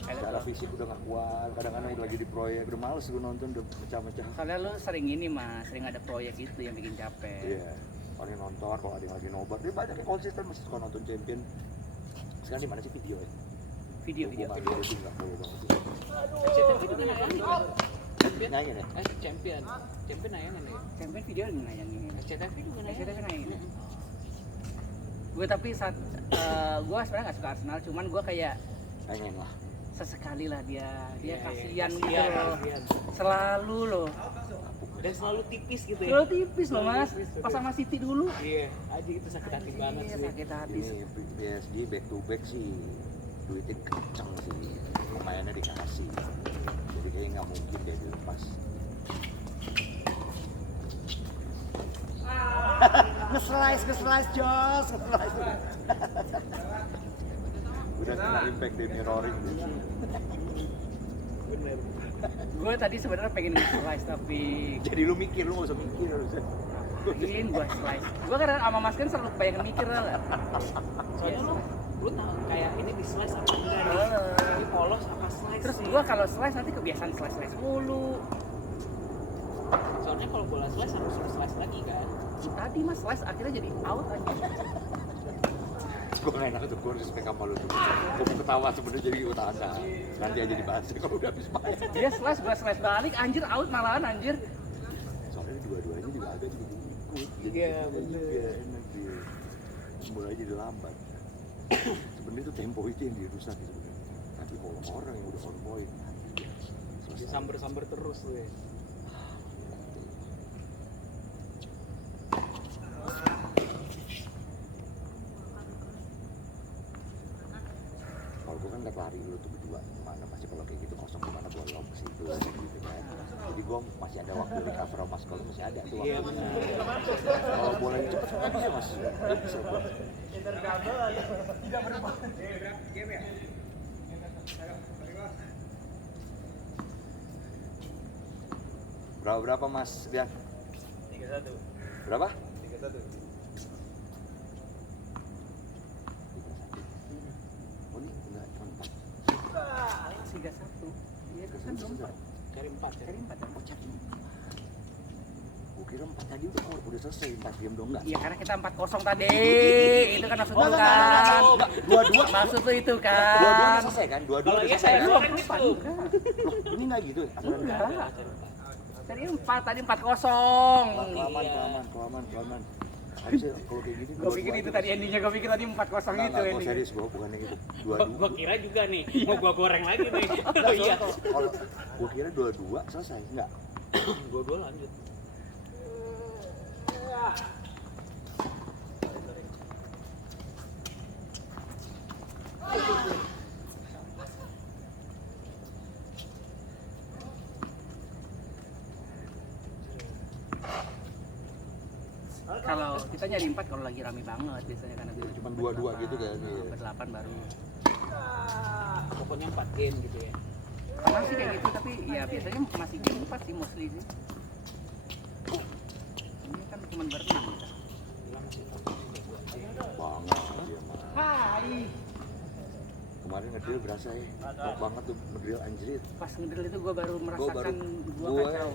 Secara fisik udah nggak kuat. Kadang-kadang udah lagi di proyek udah males gue nonton udah pecah-pecah. Soalnya lu sering ini mas, sering ada proyek itu yang bikin capek. Iya. Paling nonton kalau ada yang lagi nobar. Dia banyak yang konsisten masih suka nonton champion. Sekarang di mana sih video ya? Video. Nggak follow banget sih. SCTV juga nayangin kan? Champion. Nayangin ya? Champion. Champion nayangin ya? Champion video yang nayangin. SCTV juga nayangin. SCTV nayangin. Gue tapi saat gue sebenarnya nggak suka Arsenal, cuman gue kayak Pengen lah. sesekali lah dia Iya, kasihan gitu kasihan, loh. kasihan. Selalu loh. Dan selalu tipis gitu ya. Selalu tipis loh mas. Pas sama City dulu. Iya, aja itu sakit hati banget Iya, sih. sakit hati. Ini PSG back to back sih duitnya kenceng sih. Pemainnya dikasih. Jadi kayaknya nggak mungkin dia dilepas. Nge-slice Jos, nge-slice. Udah kena impact di mirroring. Bener. Gue tadi sebenarnya pengen slice tapi Jadi lu mikir, lu nggak usah mikir harusnya. ingin gue slice. Gue karena sama Mas kan selalu pengen mikir lah. Soalnya lu tahu kayak ini di slice apa enggak nih? Ini polos apa slice Terus sih? gue kalau slice nanti kebiasaan slice mulu. Soalnya kalau bola slice harus slice lagi kan. Tadi mas slice akhirnya jadi out aja. Gue gak enak tuh, gue respect sama lu tuh. Gue mau ketawa sebenarnya jadi gue tahan. Nanti aja dibahas kalau udah habis main. Dia slice, gue slice balik, anjir out malahan anjir. Soalnya dua-duanya juga agak juga ikut. Iya, bener. Iya, enak dia. Mulai jadi lambat. Sebenarnya itu tempo itu yang dirusak gitu. Tapi kalau orang yang udah on point, Samber-samber terus tuh ya. kalau gue kan nggak lari dulu tuh berdua kemana masih kalau kayak gitu kosong kemana bolong ke situ gitu kan. Jadi gue masih ada waktu recover sama sekolah masih ada tuh waktu. Iya benar. Kalau bola yang cepet nggak bisa mas, nggak bisa gue. Berapa mas Bian? 3-1. Berapa? 3-1. Oh ini enggak cuma 4. 3-1. Iya itu kan belum 4. Cari 4 ya. Cari 4 kan? Oh cari 4. Gue kira 4 tadi udah selesai 4 game dong enggak? Iya karena kita 4-0 tadi. Itu kan maksud lu kan. Dua-dua. Maksud lu itu Dua-dua kan. udah selesai kan? Dua-dua Kalau udah iya selesai saya kan? kan itu. Loh, ini enggak gitu ya? Enggak. Tadi 4, tadi 4-0. Kelamaan. Harusnya kalau kayak gini Gue pikir itu tadi endingnya, gue pikir tadi 4-0 itu Gue endingnya. serius, gue bukannya gitu. Gua kira juga nih, mau gua goreng lagi nih. Oh iya. Kalau gue kira 2-2 selesai, enggak? Dua-dua lanjut. kita nyari 4 kalau lagi rame banget biasanya karena Jadi cuma 2-2 gitu kan. Iya. Ber-8 baru. Pokoknya 4 game gitu ya. Kadang sih kayak gitu tapi ya biasanya masih game 4 sih mostly sih. Ini kan cuma berenam. Banget dia mah. Kemarin ngedrill berasa ya. Top banget tuh ngedrill anjrit. Pas ngedrill itu gue baru merasakan gua gue kacau.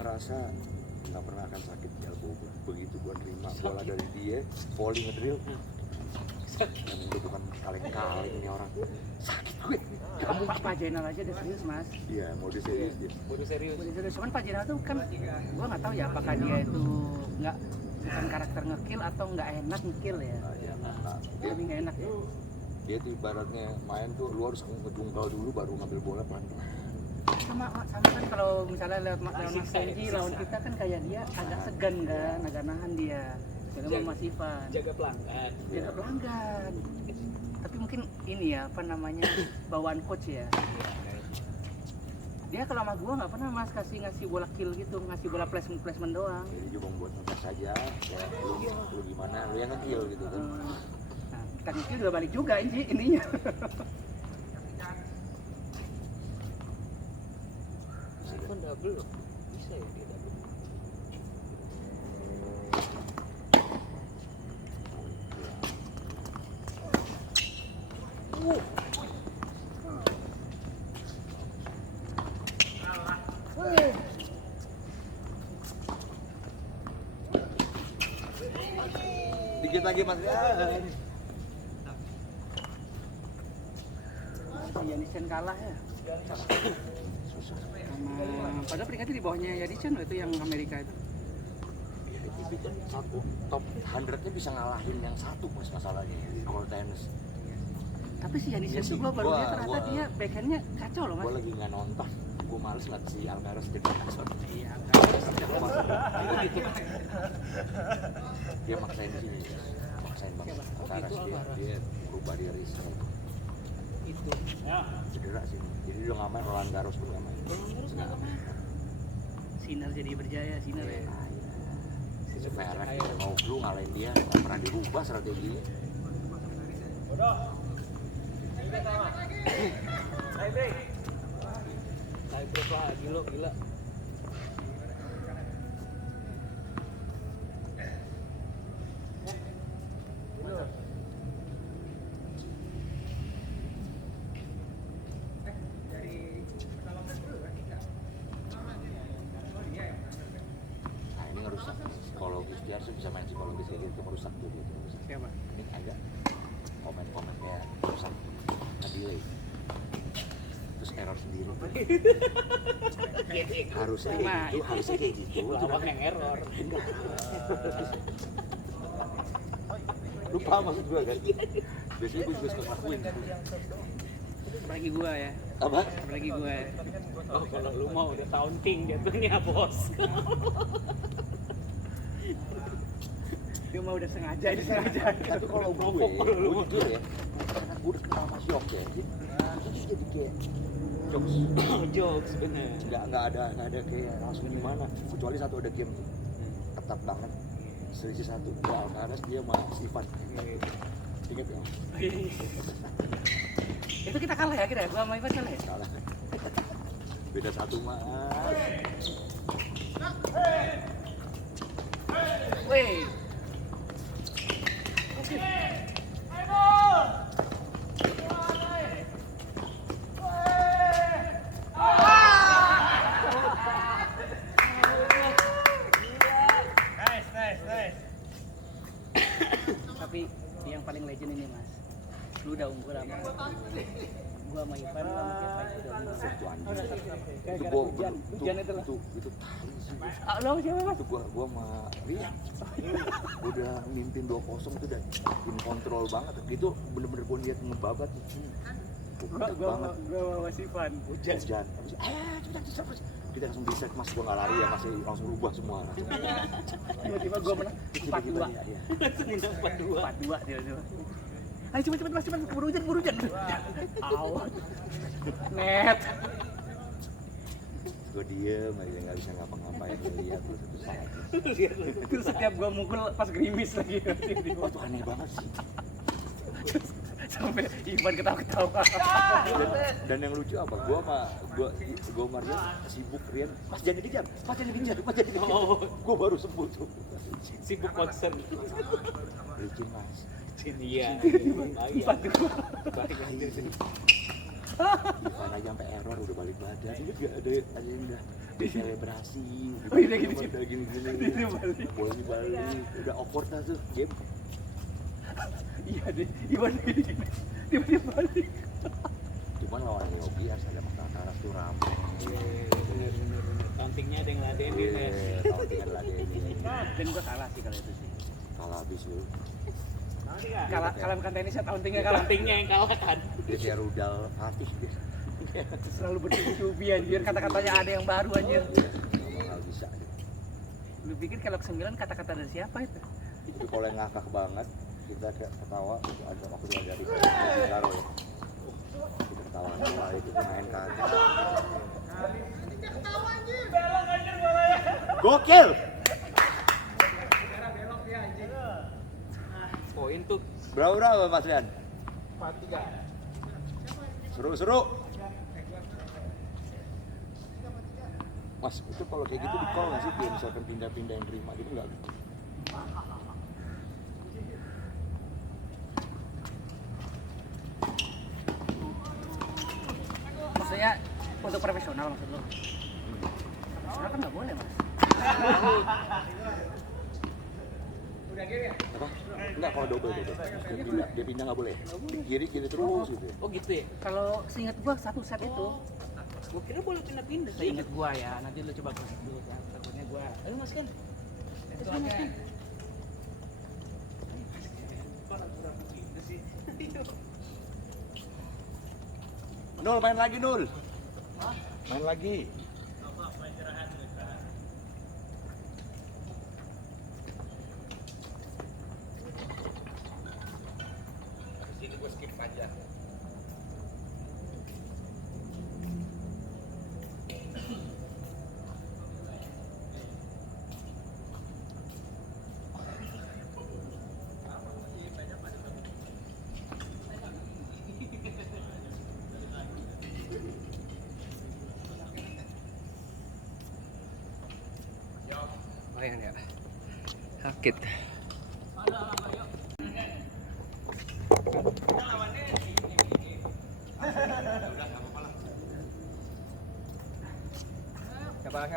ngerasa nggak pernah akan sakit di elbow gue. Begitu gue terima bola dari dia, volley ngedrill. Yang itu bukan kaleng-kaleng ini orang. Sakit gue. Kamu Pak Jenal aja udah serius mas. Iya, mode serius dia. Bodoh serius. Udah serius. Cuman Pak Jenal tuh kan gue nggak tahu ya apakah dia itu nggak bukan karakter ngekill atau nggak enak ngekill ya. Nah, Lebih nggak enak ya. dia tuh ibaratnya main tuh lu harus ngedungkal dulu baru ngambil bola pelan-pelan. Sama kan kalau misalnya lewat Mas Kenji lawan kita kan kayak dia agak segan kan, agak nahan dia. Jadi sama Mas Ivan. Jaga pelanggan. Jaga pelanggan. Tapi mungkin ini ya apa namanya bawaan coach ya. Dia kalau sama gua nggak pernah mas ngasih bola kill gitu, ngasih bola placement doang. Jadi cuma buat ngetes aja, ya, lu gimana, lu yang nge-kill gitu kan. Nah, kita ngekill juga balik juga ininya. Kan double loh. Bisa ya dia double. Dikit lagi mas Rian. Yanisen kalah ya. Susah. Padahal peringkatnya di bawahnya Yanisen loh itu yang Amerika itu. Tapi kan satu top 100-nya bisa ngalahin yang satu mas masalahnya di kalau tenis. Tapi si Yanisen Iya tuh sih, gua baru lihat gua- ternyata dia backhandnya kacau loh mas. Gue lagi nggak nonton, gue males ngeliat si Alcaraz jadi masuk. Iya. Dia maksain sini, maksain banget. Alcaraz dia berubah dia resign. Itu. Cedera sih, jadi dia nggak main. Roland Garros pun nggak main. Nggak main. Sinar jadi berjaya Sinar ya. Si Zverev mau flu ngalahin dia, nggak pernah dirubah strateginya. Tie break lagi lo, gila. Nah ini ngerusak psikologis, dia harus bisa main psikologis kayak gitu, merusak tuh dia. Merusak. Siapa? Ini agak komen-komennya rusak, nge-delay, terus error sendiri. Harusnya kayak gitu, harusnya kayak gitu. Lawak yang error. Enggak. Lu paham maksud gue kan? Biasanya gue juga suka ngelakuin. Apalagi gua ya. Apa? Apalagi gua ya. Oh, kalau lu mau udah taunting jatuhnya, Bos. Dia mah udah sengaja, disengaja. Tapi kalau gue jujur ya, karena gue udah kenal sama Syok ya, itu jadi kayak jokes. Jokes bener. Nggak ada kayak langsung gimana. Kecuali satu ada game ketat banget, selisih satu. Ya Alcaraz dia sama Ivan. Ingat ya? Itu kita kalah ya kira, gua sama Ivan kalah ya. Salah. Beda satu mas. Wih. Tapi yang paling legend ini mas, lu udah unggul sama gua sama Ivan, gua sama siapa itu udah unggul. Itu anjing. Itu Gara-gara gua hujan itu lah. itu tali sih. Ah, lu sama siapa mas? Itu gua sama Rian. Gua udah mimpin 2-0 itu dan in kontrol banget. Itu bener-bener gua lihat ngebabat itu. Gua sama Mas Ivan. Hujan. Cepet. Kita langsung bisa mas, gua nggak lari ya, masih langsung rubah semua. Tiba-tiba gua menang 4-2. Iya. Langsung menang 4-2. 4-2 dia tuh. Ayo cepet mas, cepet keburu hujan. Out. Net. Itu gue diem aja nggak bisa ngapa-ngapain lihat lu satu saat. Terus setiap gua mukul pas gerimis lagi. Oh, itu aneh banget sih. Sampai Ivan ketawa-ketawa. Dan yang lucu apa? Gua sama Rian sibuk Rian. Mas jangan dikejar, mas jangan dikejar, mas jangan dikejar. Oh. Gua baru sembuh tuh. Sibuk konsen. Licin mas. Iya. Ivan aja sampai error udah balik badan. Ini gak ada yang udah selebrasi. Oh, iya, gini. Udah gini. Ini balik. Boleh balik. Udah awkward lah tuh game. Iya deh, Ivan gini. Tiba-tiba balik. Cuman lawan Yogi harus ada masalah karas tuh ramai. Bener. Tauntingnya ada yang ladenin ya. Tahu tinggal lagi ini. Dan gua kalah sih kalau itu sih. Kalah habis lu. Kalah bukan tenisnya, tauntingnya kalah. Tauntingnya yang kalah kan. Dia kayak rudal Fatih dia. Selalu bertubi-tubi anjir, kata-katanya ada yang baru anjir. Nggak bisa dia. Lu pikir kalau ke-9 kata-kata dari siapa itu? Itu kalau yang ngakak banget kita kayak ketawa itu ada waktu dia dari Garo ya. Kita ketawa itu main kan. Gokil. Poin tuh. Berapa Mas Rian? 4-3. Seru. Mas, itu kalau kayak gitu di call nggak sih? Kayak misalkan pindah-pindah yang terima gitu nggak? Maksudnya untuk profesional maksud lu? Profesional kan nggak boleh mas. Apa? Enggak, kalau double. Dia pindah nggak boleh. Kiri terus gitu. Ya? Oh gitu ya. Kalau seingat gua satu set itu, Gua kira boleh pindah-pindah. seingat gua ya, nanti lu coba cek dulu kan. Takutnya gua. Ayo Mas Ken. Itu mas kan. Nul main lagi Nul. Main lagi. Ini gue skip aja. Lumayan ya. Sakit. Siapa?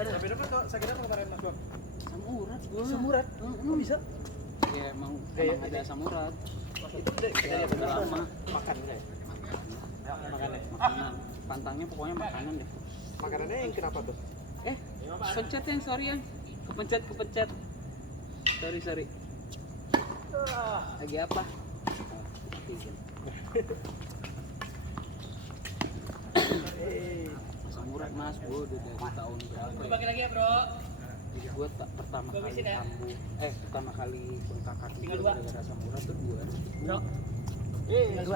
Tapi dapat kok sakit apa kemarin Mas Bang? Samurat gua. Samurat. Kok bisa? Ya emang Kayak ada samurat. Itu dari Udah lama. makan enggak ya? Makannya. Makanan. Pantangnya pokoknya makanan deh. Makanannya yang kenapa tuh? Pencet yang sorry yang kepencet. Sorry. Lagi apa? Samurat mas, gue udah dari tahun berapa? Bagi lagi ya bro. Gue pertama kali bengkak kaki gue gara-gara samurat tuh gue. Bro. 19.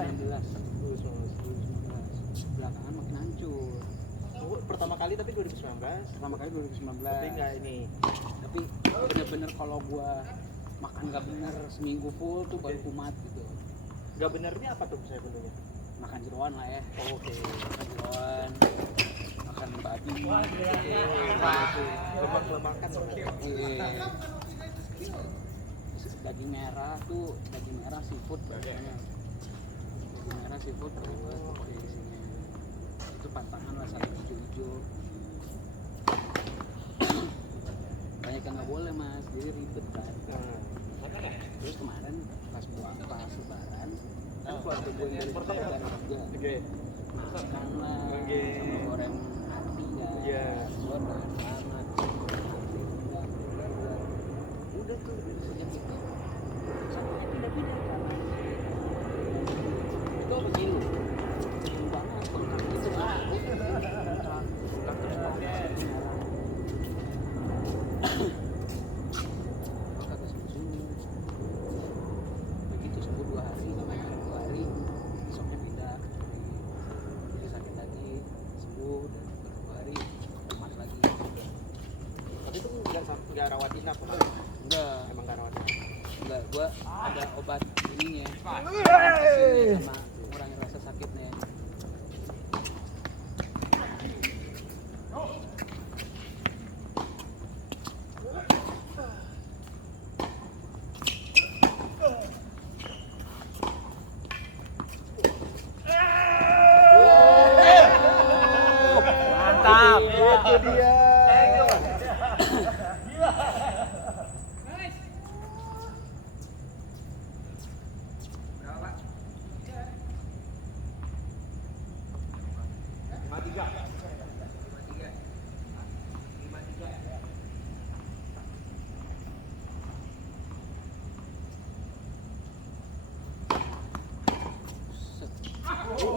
Belakangan makin hancur. Pertama kali tapi 2019. Pertama kali 2019. Tapi enggak ini. Tapi bener-bener kalau gue makan gak bener seminggu full tuh baru kumat gitu. Enggak benernya apa tuh saya bentuknya? Makan jeroan lah ya. Oke. Makan jeroan, makan babi, Lemak-lemakan. iya. Daging merah seafood biasanya. Daging merah seafood buat pokoknya isinya. Itu pantangan lah satu hijau-hijau. Banyak yang nggak boleh mas, jadi ribet kan. Terus kemarin pas lebaran, kan keluarga gue yang dari lebaran juga. Makan lah, sama goreng hati kan. Gue banget. Udah tuh sejak itu sampai pindah-pindah karena itu apa gini? Banget bengkak gitu ah. Kagak sembuh. Begitu sembuh 2 hari, besoknya pindah. Jadi sakit lagi, sembuh dan 2 hari lemas lagi. Tapi itu enggak rawat inap kan? Enggak. Emang enggak rawat inap. Enggak, gua ada obat ininya sama ngurangin rasa sakitnya. Mantap. Itu dia.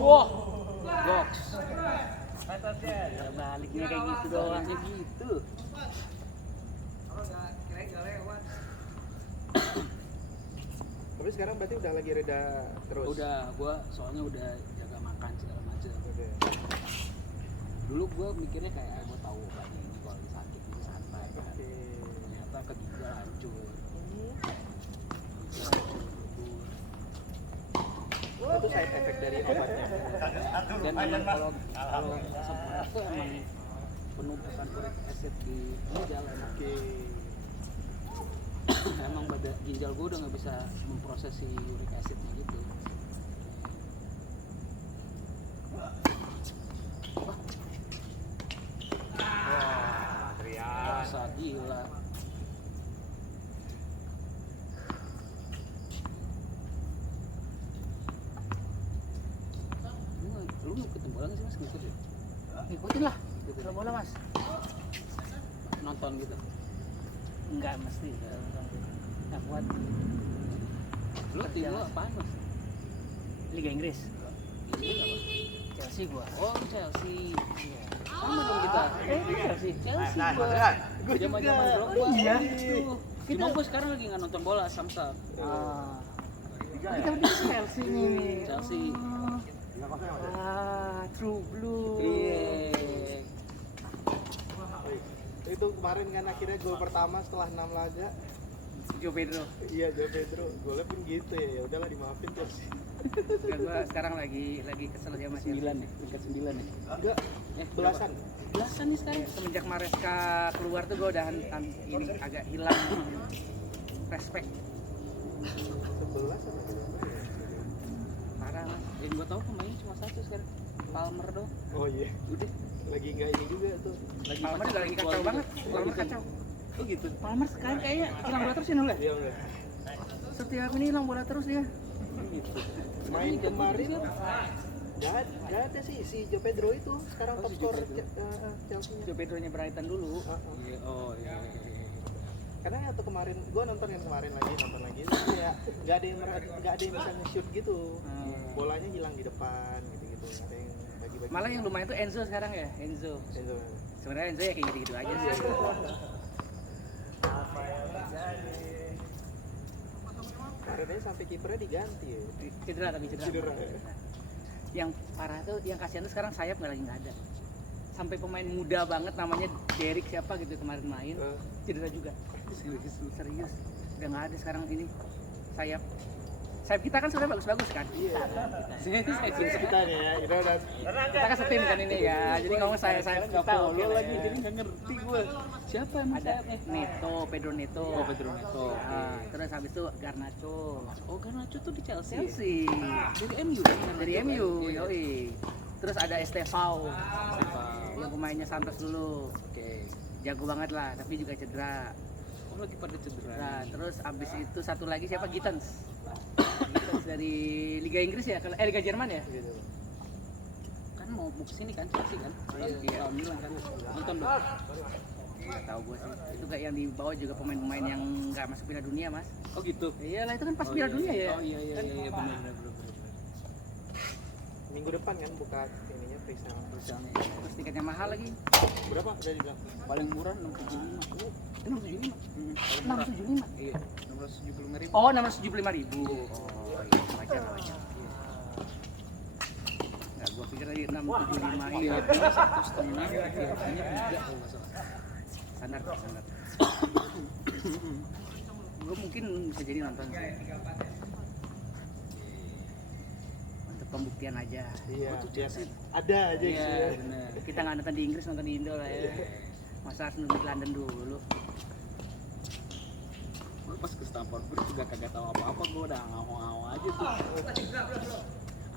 Wah, box. Ya baliknya kayak gitu doang, kayak gitu. Tapi sekarang berarti udah lagi reda terus. Udah, gua soalnya udah jaga makan segala macam. Oke. Dulu gua mikirnya kayak gua tahu obatnya ini kalau lagi sakit ini santai kan. Oke. Ternyata ke ginjal hancur. Itu side effect dari obatnya. Dan emang kalau samurat tuh emang penumpukan uric acid di ginjal emang. Oke. Emang pada ginjal gue udah nggak bisa memproses si uric acidnya gitu. Wah, Trian. Rasa gila. Lu mau ketemu bola nggak sih mas? Ngikut ya? Ngikutin lah. Kalau bola mas. Nonton gitu. Enggak mesti. Nggak kuat. Lu tim lu apaan mas? Liga Inggris. Chelsea gua. Oh Chelsea. Iya. Sama dong kita. Chelsea gua. Zaman-zaman Drogba. Iya. Cuma gua sekarang lagi nggak nonton bola Samsung. Kita udah Chelsea nih. Chelsea. True Blue. Iya. Itu kemarin kan akhirnya gol pertama setelah 6 laga. Joe Pedro. Iya, Joe Pedro. Golnya pun gitu ya. Udahlah dimaafin terus. Gua sekarang lagi kesel dia sama 9 nih, tingkat 9 nih. Enggak, belasan. Belasan nih sekarang. Semenjak Maresca keluar tuh gua udah ini agak hilang respect. 11 atau berapa ya? Parah mas. Yang gua tahu pemainnya cuma satu sekarang. Palmer doang. Oh iya. Udah. lagi nggak ini juga tuh. Palmer juga lagi kacau banget. Palmer kacau. Oh gitu. Palmer sekarang kayaknya hilang bola terus ya Nul ya? Iya enggak. Setiap ini hilang bola terus dia. Main kemarin nggak ada sih si Joe Pedro itu sekarang top scorer Chelsea-nya. Joe Pedro-nya Brighton dulu. Iya, oh iya. Karena waktu kemarin gua nonton lagi terus kayak nggak ada yang bisa nge-shoot gitu. Bolanya hilang di depan gitu-gitu. Nggak ada yang bagi-bagi. Malah yang lumayan tuh Enzo sekarang ya, Enzo. Sebenarnya Enzo ya kayak gitu-gitu aja sih. Kemarin aja sampai kipernya diganti ya. Cedera tapi cedera. Yang parah tuh, yang kasihan tuh sekarang sayap nggak ada. Sampai pemain muda banget namanya Derek siapa gitu kemarin main, cedera juga. Serius. Udah nggak ada sekarang ini sayap. Sayap kita kan sebenarnya bagus-bagus kan. Iya. Sayap Kita nih ya, kita kan setim kan ini kan. Jadi ngomong sayap kita oke lah lagi ya. jadi nggak ngerti gue. Siapa emang Ada Neto, Pedro Neto. Oh, Pedro Neto. Nah, terus habis itu Garnacho. Oh, Garnacho tuh di Chelsea. Chelsea. Dari MU kan? Dari MU, yoi. Terus ada Estevao. Yang pemainnya Santos dulu. Oke. Jago banget lah, tapi juga cedera. Oh, lagi pada cedera. Nah, terus abis itu satu lagi siapa? Gittens. Gittens dari Liga Inggris ya? Liga Jerman ya? Kan mau kesini kan Chelsea kan? Iya. Tahun Milan kan. Nonton dong. Nggak tahu gue sih. Itu kayak yang dibawa juga pemain-pemain yang nggak masuk Piala Dunia, Mas. Oh gitu. Iyalah itu kan pas Piala Dunia ya. Oh iya Kan? benar. minggu depan kan buka ininya presale. Terus tiketnya mahal lagi. Berapa udah dibilang? Paling murah 675. 675? Iya, 675.000. Oh, 675.000. Oh, iya, wajar. Nggak, gua pikir tadi 675. Iya, 1,5. Biasanya 3 kalau nggak salah. Standar. Gua mungkin bisa jadi nonton sih. Untuk pembuktian aja. Iya, ada aja Iya, gitu. benar. Kita nggak nonton di Inggris, nonton di Indo lah ya. Masa harus nunggu di London dulu. Gue pas ke Stamford Bridge juga kagak tahu apa-apa, gue udah ngawang-ngawang aja tuh.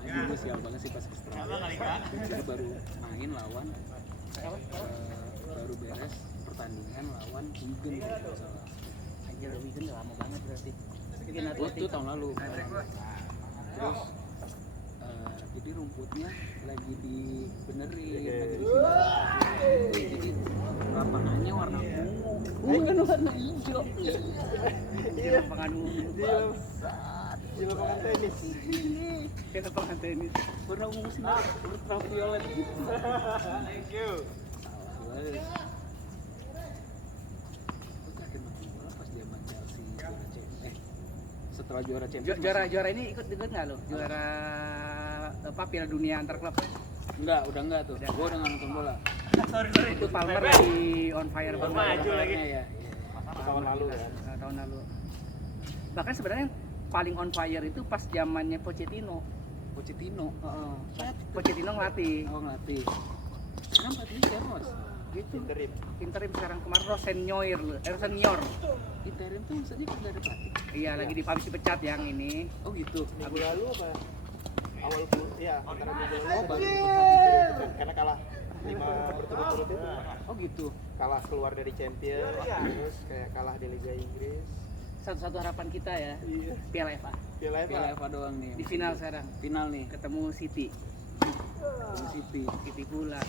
Anjing gue sial banget sih pas ke Stamford Bridge. Itu baru main lawan baru beres pertandingan lawan Wigan kalau nggak salah. Anjir, Wigan udah lama banget berarti. Wigan Itu Atletik. tahun lalu. Terus jadi rumputnya lagi dibenerin, lagi disimpan. Jadi lapangannya warna ungu, bukan warna hijau. Iya, lapangan ungu. Di lapangan tenis. Kayak lapangan tenis. Warna ungu sih, ultraviolet gitu. Thank you. Salah gue. Gue terakhir nonton bola pas zaman Chelsea juara Champions. Setelah juara Champions. Juara ini ikut nggak lo? Juara apa Piala Dunia antar klub? Enggak, udah enggak tuh. Gue udah nggak nonton bola. Itu Palmer lagi on fire banget. Maju lagi. Ya. Tahun lalu kan. Tahun lalu. Bahkan sebenarnya yang paling on fire itu pas zamannya Pochettino. Pochettino ngelatih. Oh ngelatih. Sekarang pelatih siapa mas? Gitu. Interim. Sekarang kemarin Senior. Interim tuh maksudnya kan dari pelatih. Iya, lagi habis dipecat yang ini. Oh gitu. Minggu lalu apa? Awal antara minggu lalu Oh, baru karena kalah 5 berturut-turut itu. Oh gitu. Kalah keluar dari Champions, terus kayak kalah di Liga Inggris. Satu-satu harapan kita ya. Iya. Piala FA. Piala Piala FA doang nih. Di final sekarang. Final nih. Ketemu City. City. City pula.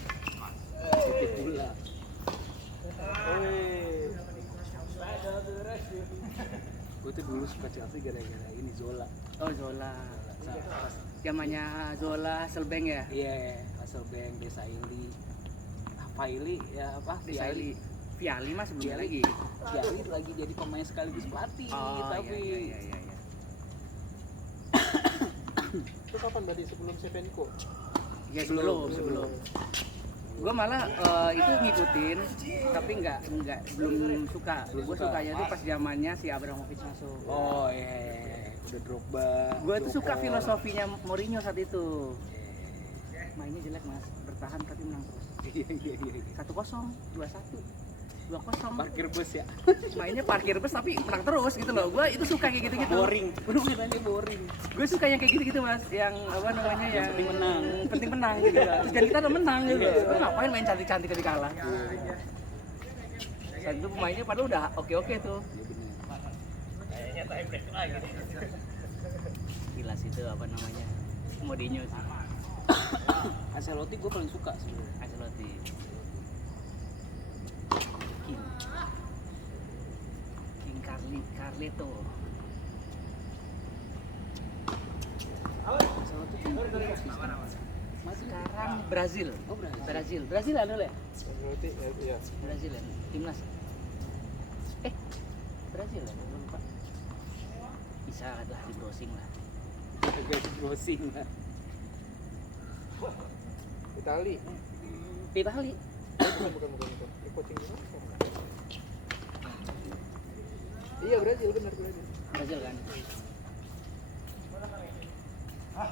Gue tuh dulu suka Chelsea gara-gara ini Zola. Oh, Zola. Zamannya Zola, Hasselbank ya? Iya, Hasselbank, Desailly. Faili ya apa? Viali mas sebelumnya lagi. Viali lagi jadi pemain sekaligus pelatih, tapi iya. Itu kapan berarti sebelum Sepenko? Ya sebelum. Gue malah itu ngikutin, tapi belum suka. Gue sukanya tuh pas zamannya si Abramovich masuk. oh iya. Udah Drogba. Gue tuh suka filosofinya Mourinho saat itu. Mainnya jelek mas, bertahan tapi menang terus. Iya. 1-0, 2-1. 2-0. Parkir bus ya. Mainnya parkir bus tapi menang terus gitu loh. Gua itu suka kayak gitu-gitu. Boring. Permainannya boring. Gue suka yang kayak gitu-gitu mas, yang apa namanya yang penting menang. penting menang gitu kan. Dan kita udah menang gitu. Lu ngapain main cantik-cantik ketika kalah? Saat itu pemainnya padahal udah oke-oke tuh. Gila sih itu apa namanya, Mourinho sih. Ancelotti gue paling suka sebenarnya. Ancelotti. King Carleto. Ancelotti kan masih Sekarang Brazil. Oh, Brazil. Brazil ada ya? Berarti ya. Brazil ya, timnas. Brazil ya, gue lupa. Bisa lah di browsing lah. agak browsing lah. Itali. Itali. Bukan. Ini coaching di mana sekarang? Iya Brazil benar. Brazil kan. Wah,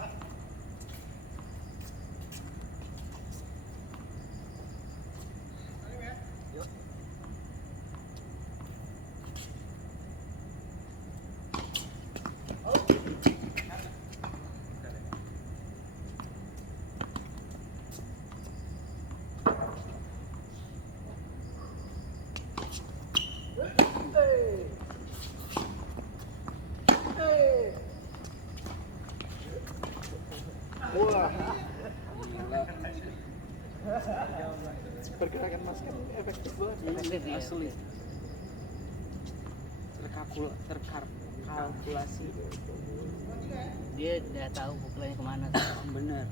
Gila. pergerakan Mas kan efektif banget. Efektif ya. Asli. Terkalkulasi. Dia udah tahu pukulannya kemana tuh. Bener.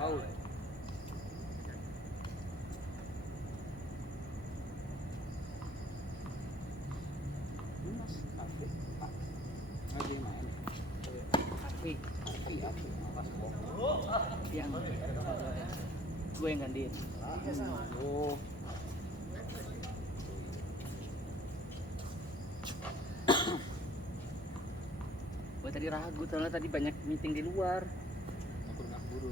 Out. Ini Mas Afif. Lagi main. Arfi Afi. yang gue yang gantiin. Oh. Gue tadi ragu soalnya tadi banyak meeting di luar. Ngabur-ngabur.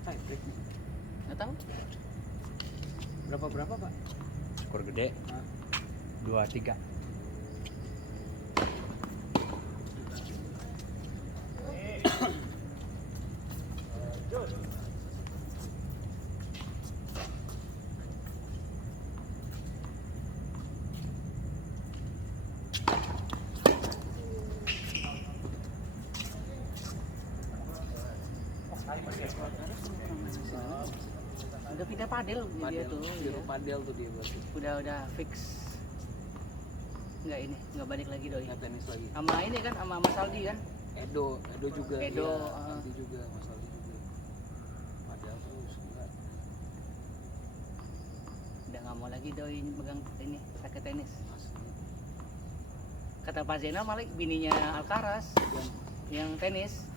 Tie break. Nggak tahu. Berapa Pak? Skor gede. 2-3. Udah pindah padel dia tuh. Biru padel tuh dia berarti. Udah fix. Nggak balik lagi doi. Nggak tenis lagi. Sama ini kan sama Mas Aldi kan. Edo juga. Edo, Iya, Aldi juga, Mas Aldi juga. Padel terus enggak. Udah nggak mau lagi doi megang ini raket tenis. Asli. Kata Pak Zainal malah bininya Alcaraz yang tenis.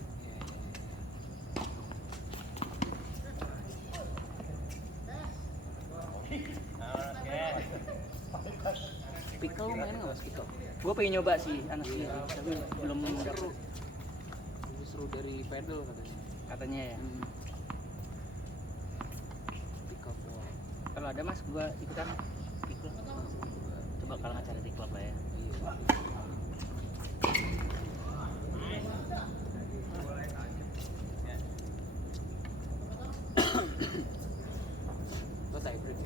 Pickle lu main nggak Mas Pickle? Gue pengen nyoba sih anak sendiri, tapi belum dapet Lebih seru dari pedal katanya. katanya ya. Pickle ball. Kalau ada mas, gue ikutan pikul. Coba kalau nggak cari di klub lah ya. Iya. Lo tie break.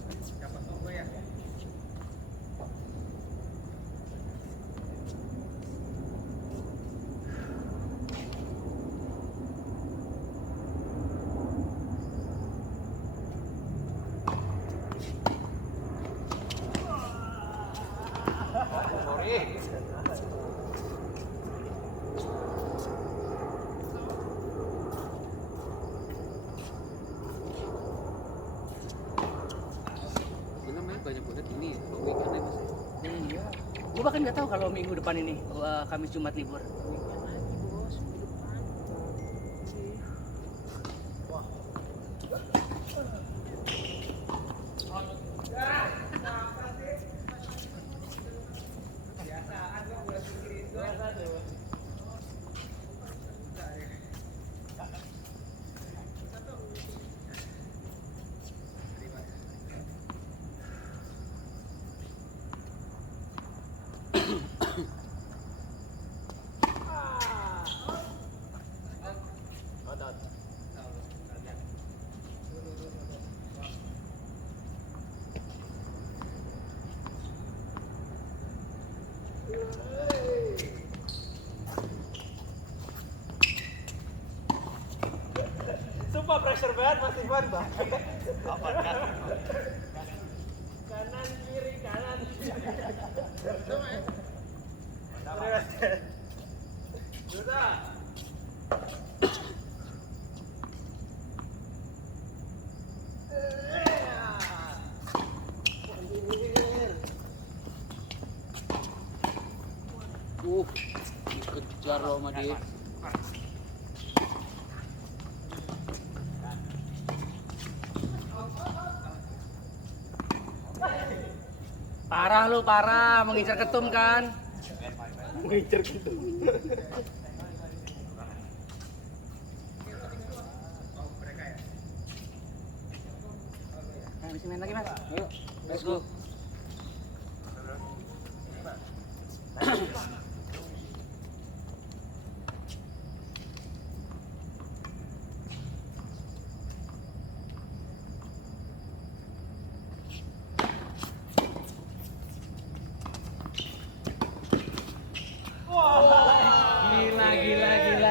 Bener main banyak banget ini ya, long weekend ya Mas. Iya. Gue bahkan nggak tahu kalau minggu depan ini Kamis Jumat libur. Weekend lagi bos, minggu depan. Sumpah pressure banget Mas Ivan bang. Apa kan? Kanan kiri kanan kiri. Sudah. Dikejar loh sama dia. Parah lu, parah, mengincar ketum kan? Mengincar gitu. Bisa main lagi mas? Ayo, let's go.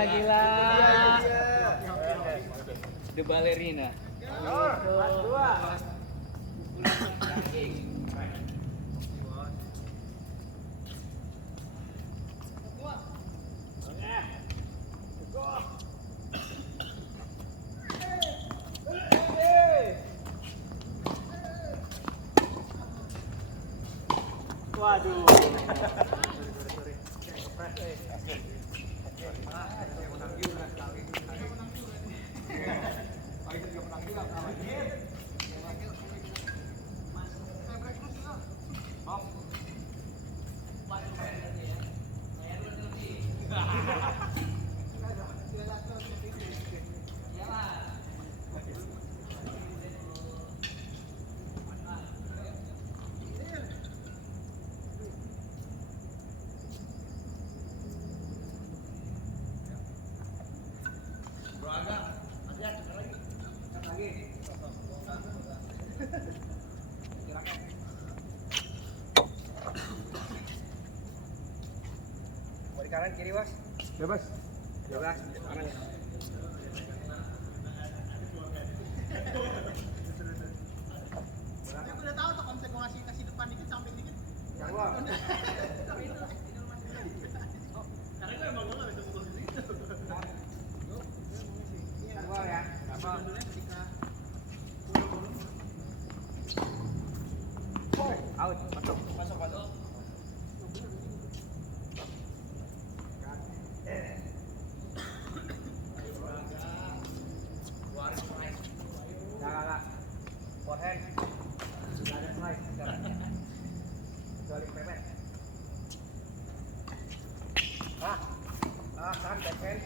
Gila. The ballerina. Waduh. Mau di kanan kiri was? Bebas. Bebas. Kanan. Aku udah tahu tuh konsep gua kasih depan dikit samping dikit. Jangan. Karena gue emang gua enggak bisa mukul di situ. Jangan ya. Apa? Out. Masuk. Jangan. Forehand. Jangan slice sekarang. Balik pepet. Kan backhand.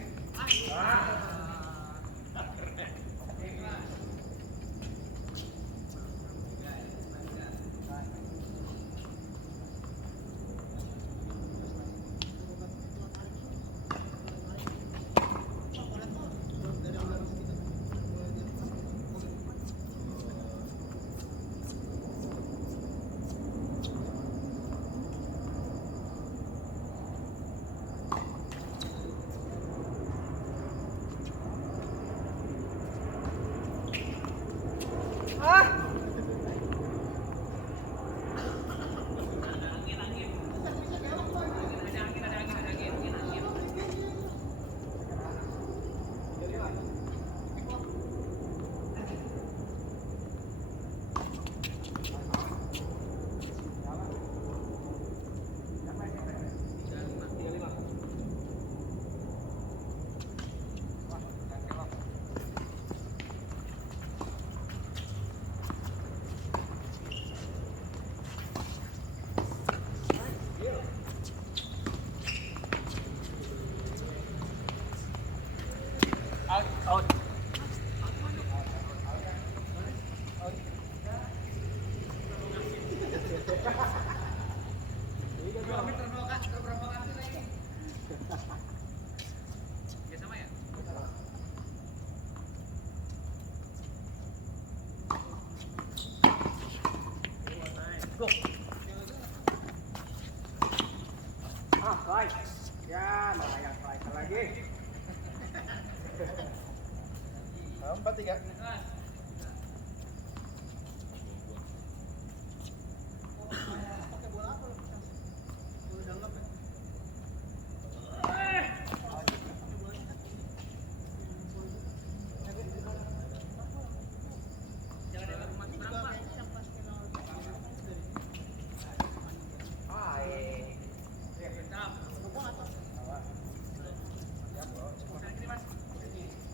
Out. strike. Ya, melayang strike lagi. 4-3.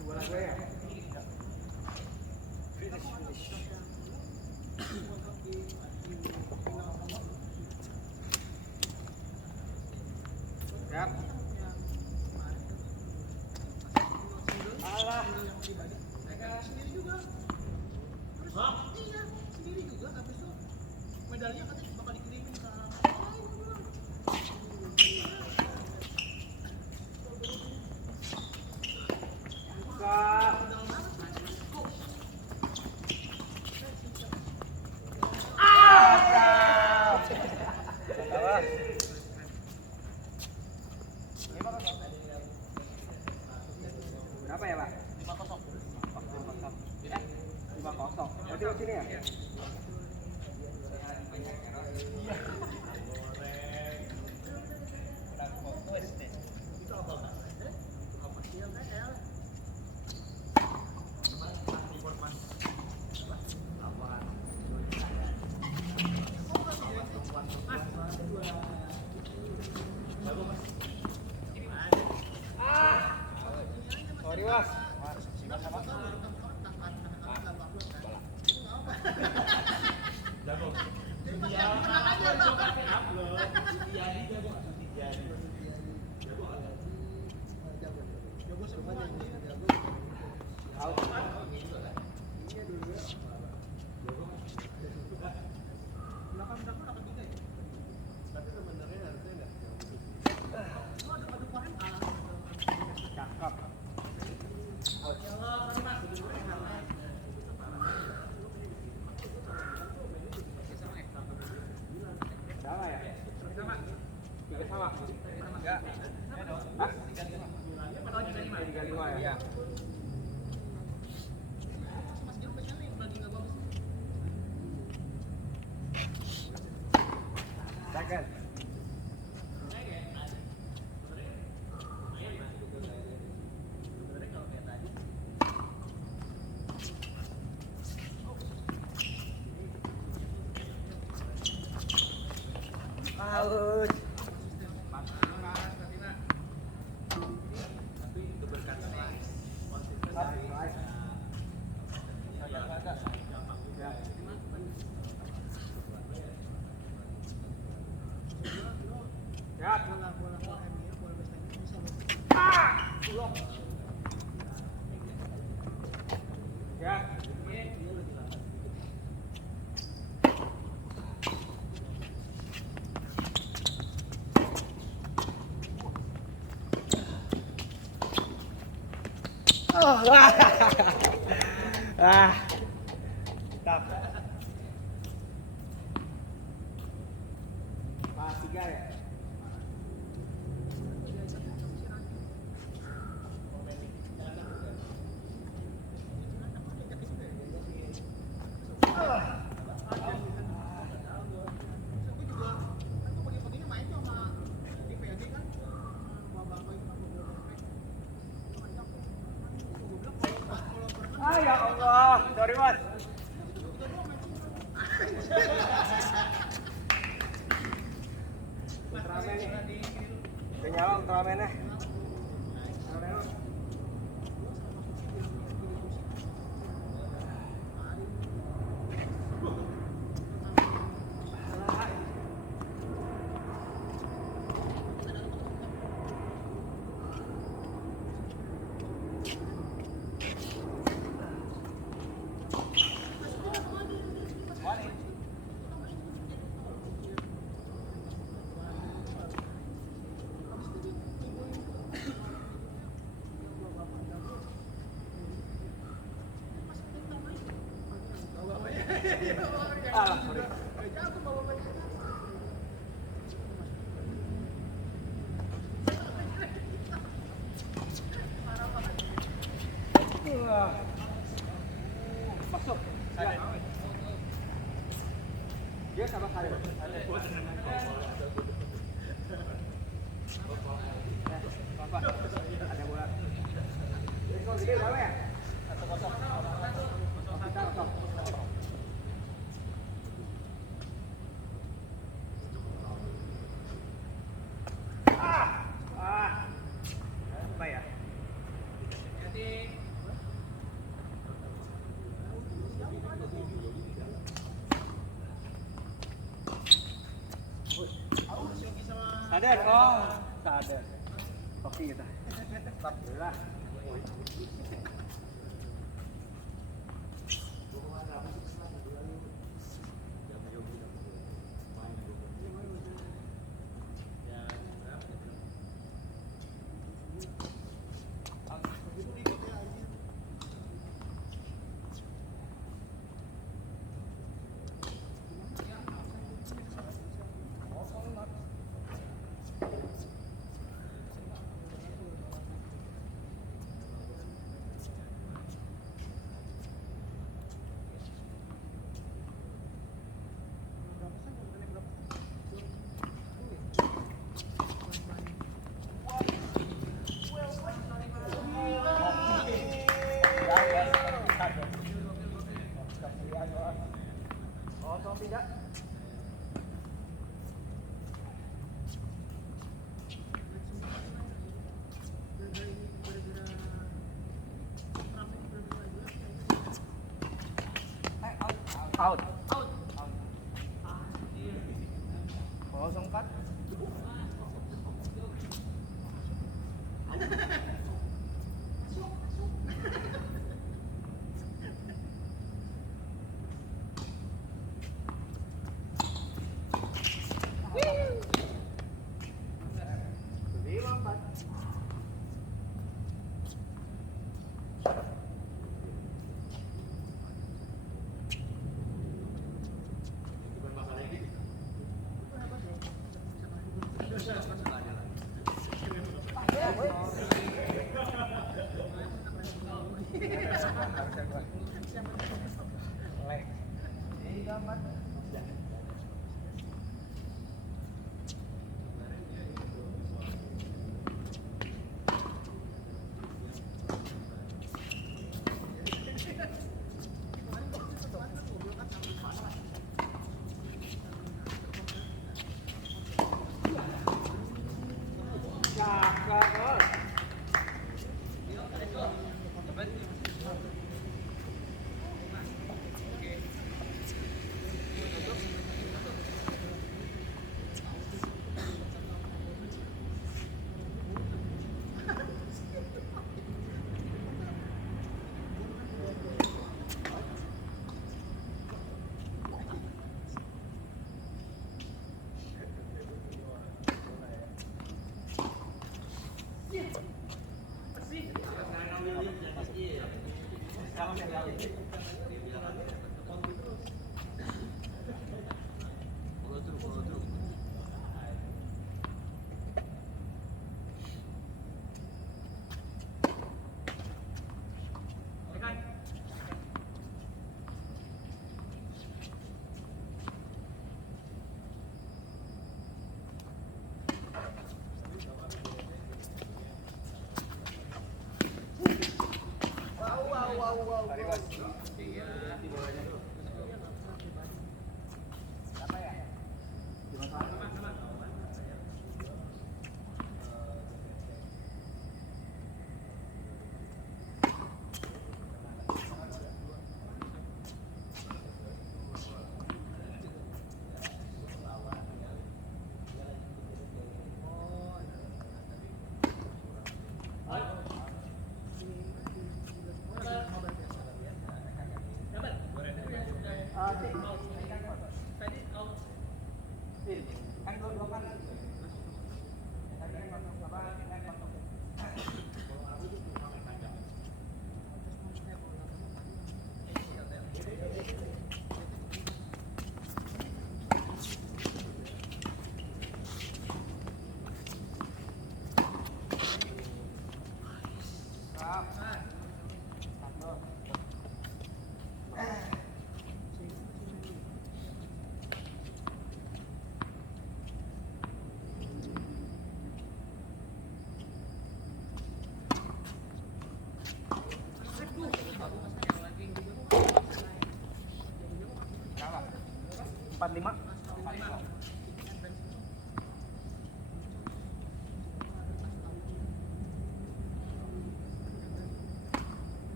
Bola gue ya. Siap. Alah. Medalinya katanya bakal dikirimin ke Berapa ya, Pak? 5-0. 5-0. Berarti lo sini ya? Sorry, Mas. Sama ya? Tiga sama. Enggak. Hah? 35 ya? Iya. Second. Out. Siap. Siap. Stop. Pas 3 ya? Ya Allah, sorry Mas. Ultraman nih. Udah nyala Ultraman-nya. Alah, sorry. Sadar, oh sadar. Oke kita. Alhamdulillah. Out. Kosong kan?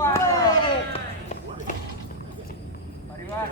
Mari Mas.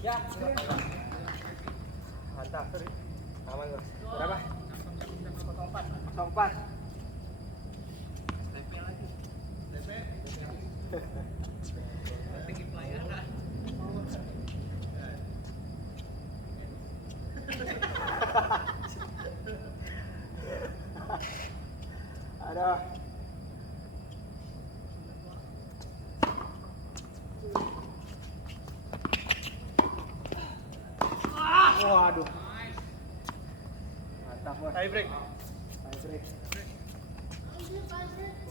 Ya. 3. Mantap, aman Mas. Berapa? 04. Aduh. Waduh. Mantap, Bos. Tie break. Tie break.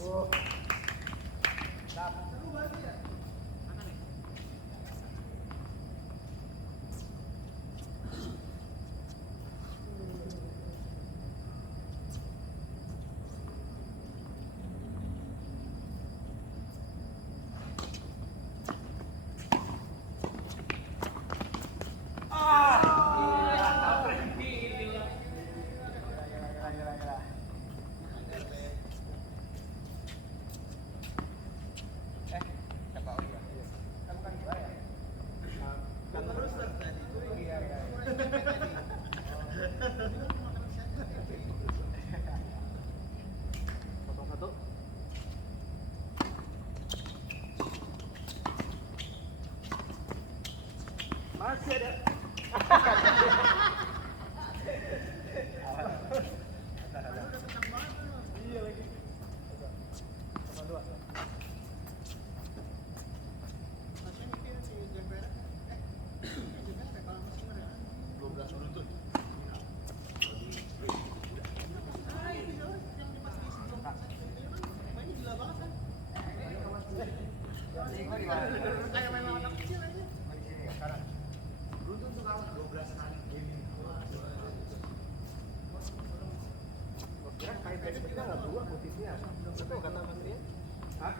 Oh. Mantap. Masih ada. Iya lagi. Sama dua. Kira kain pendek kita nggak dua motifnya. Itu kata menteri. Hah?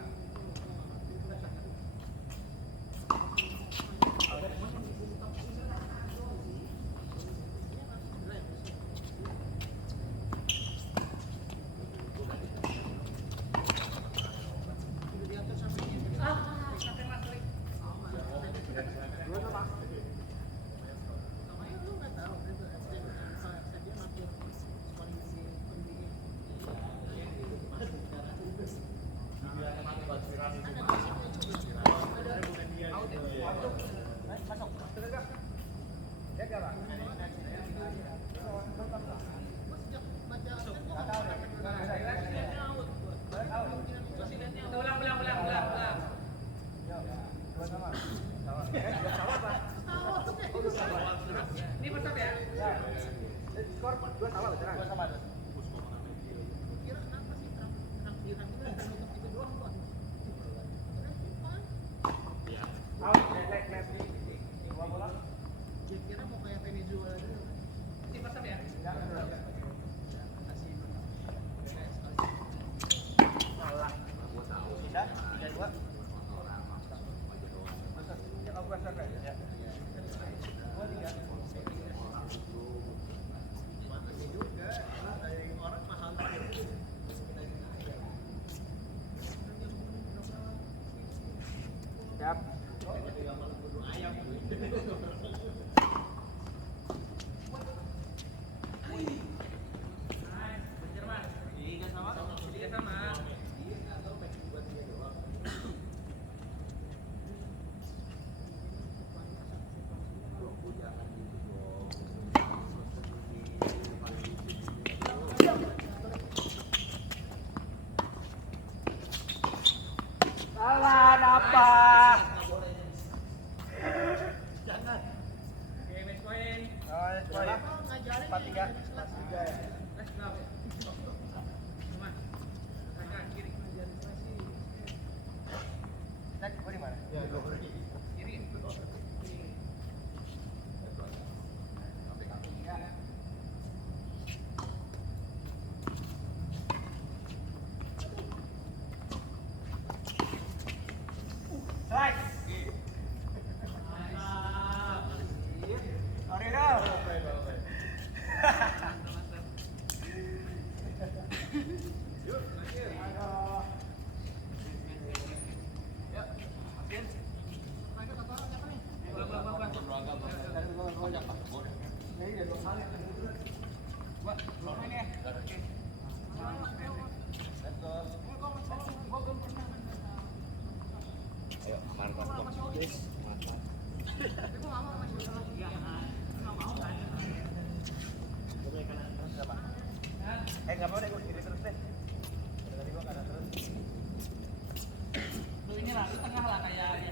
Salah apa? Nggak mau deh, gue kiri terus deh. Dari tadi gue kanan terus. Lu ini lah, lu tengah lah kayak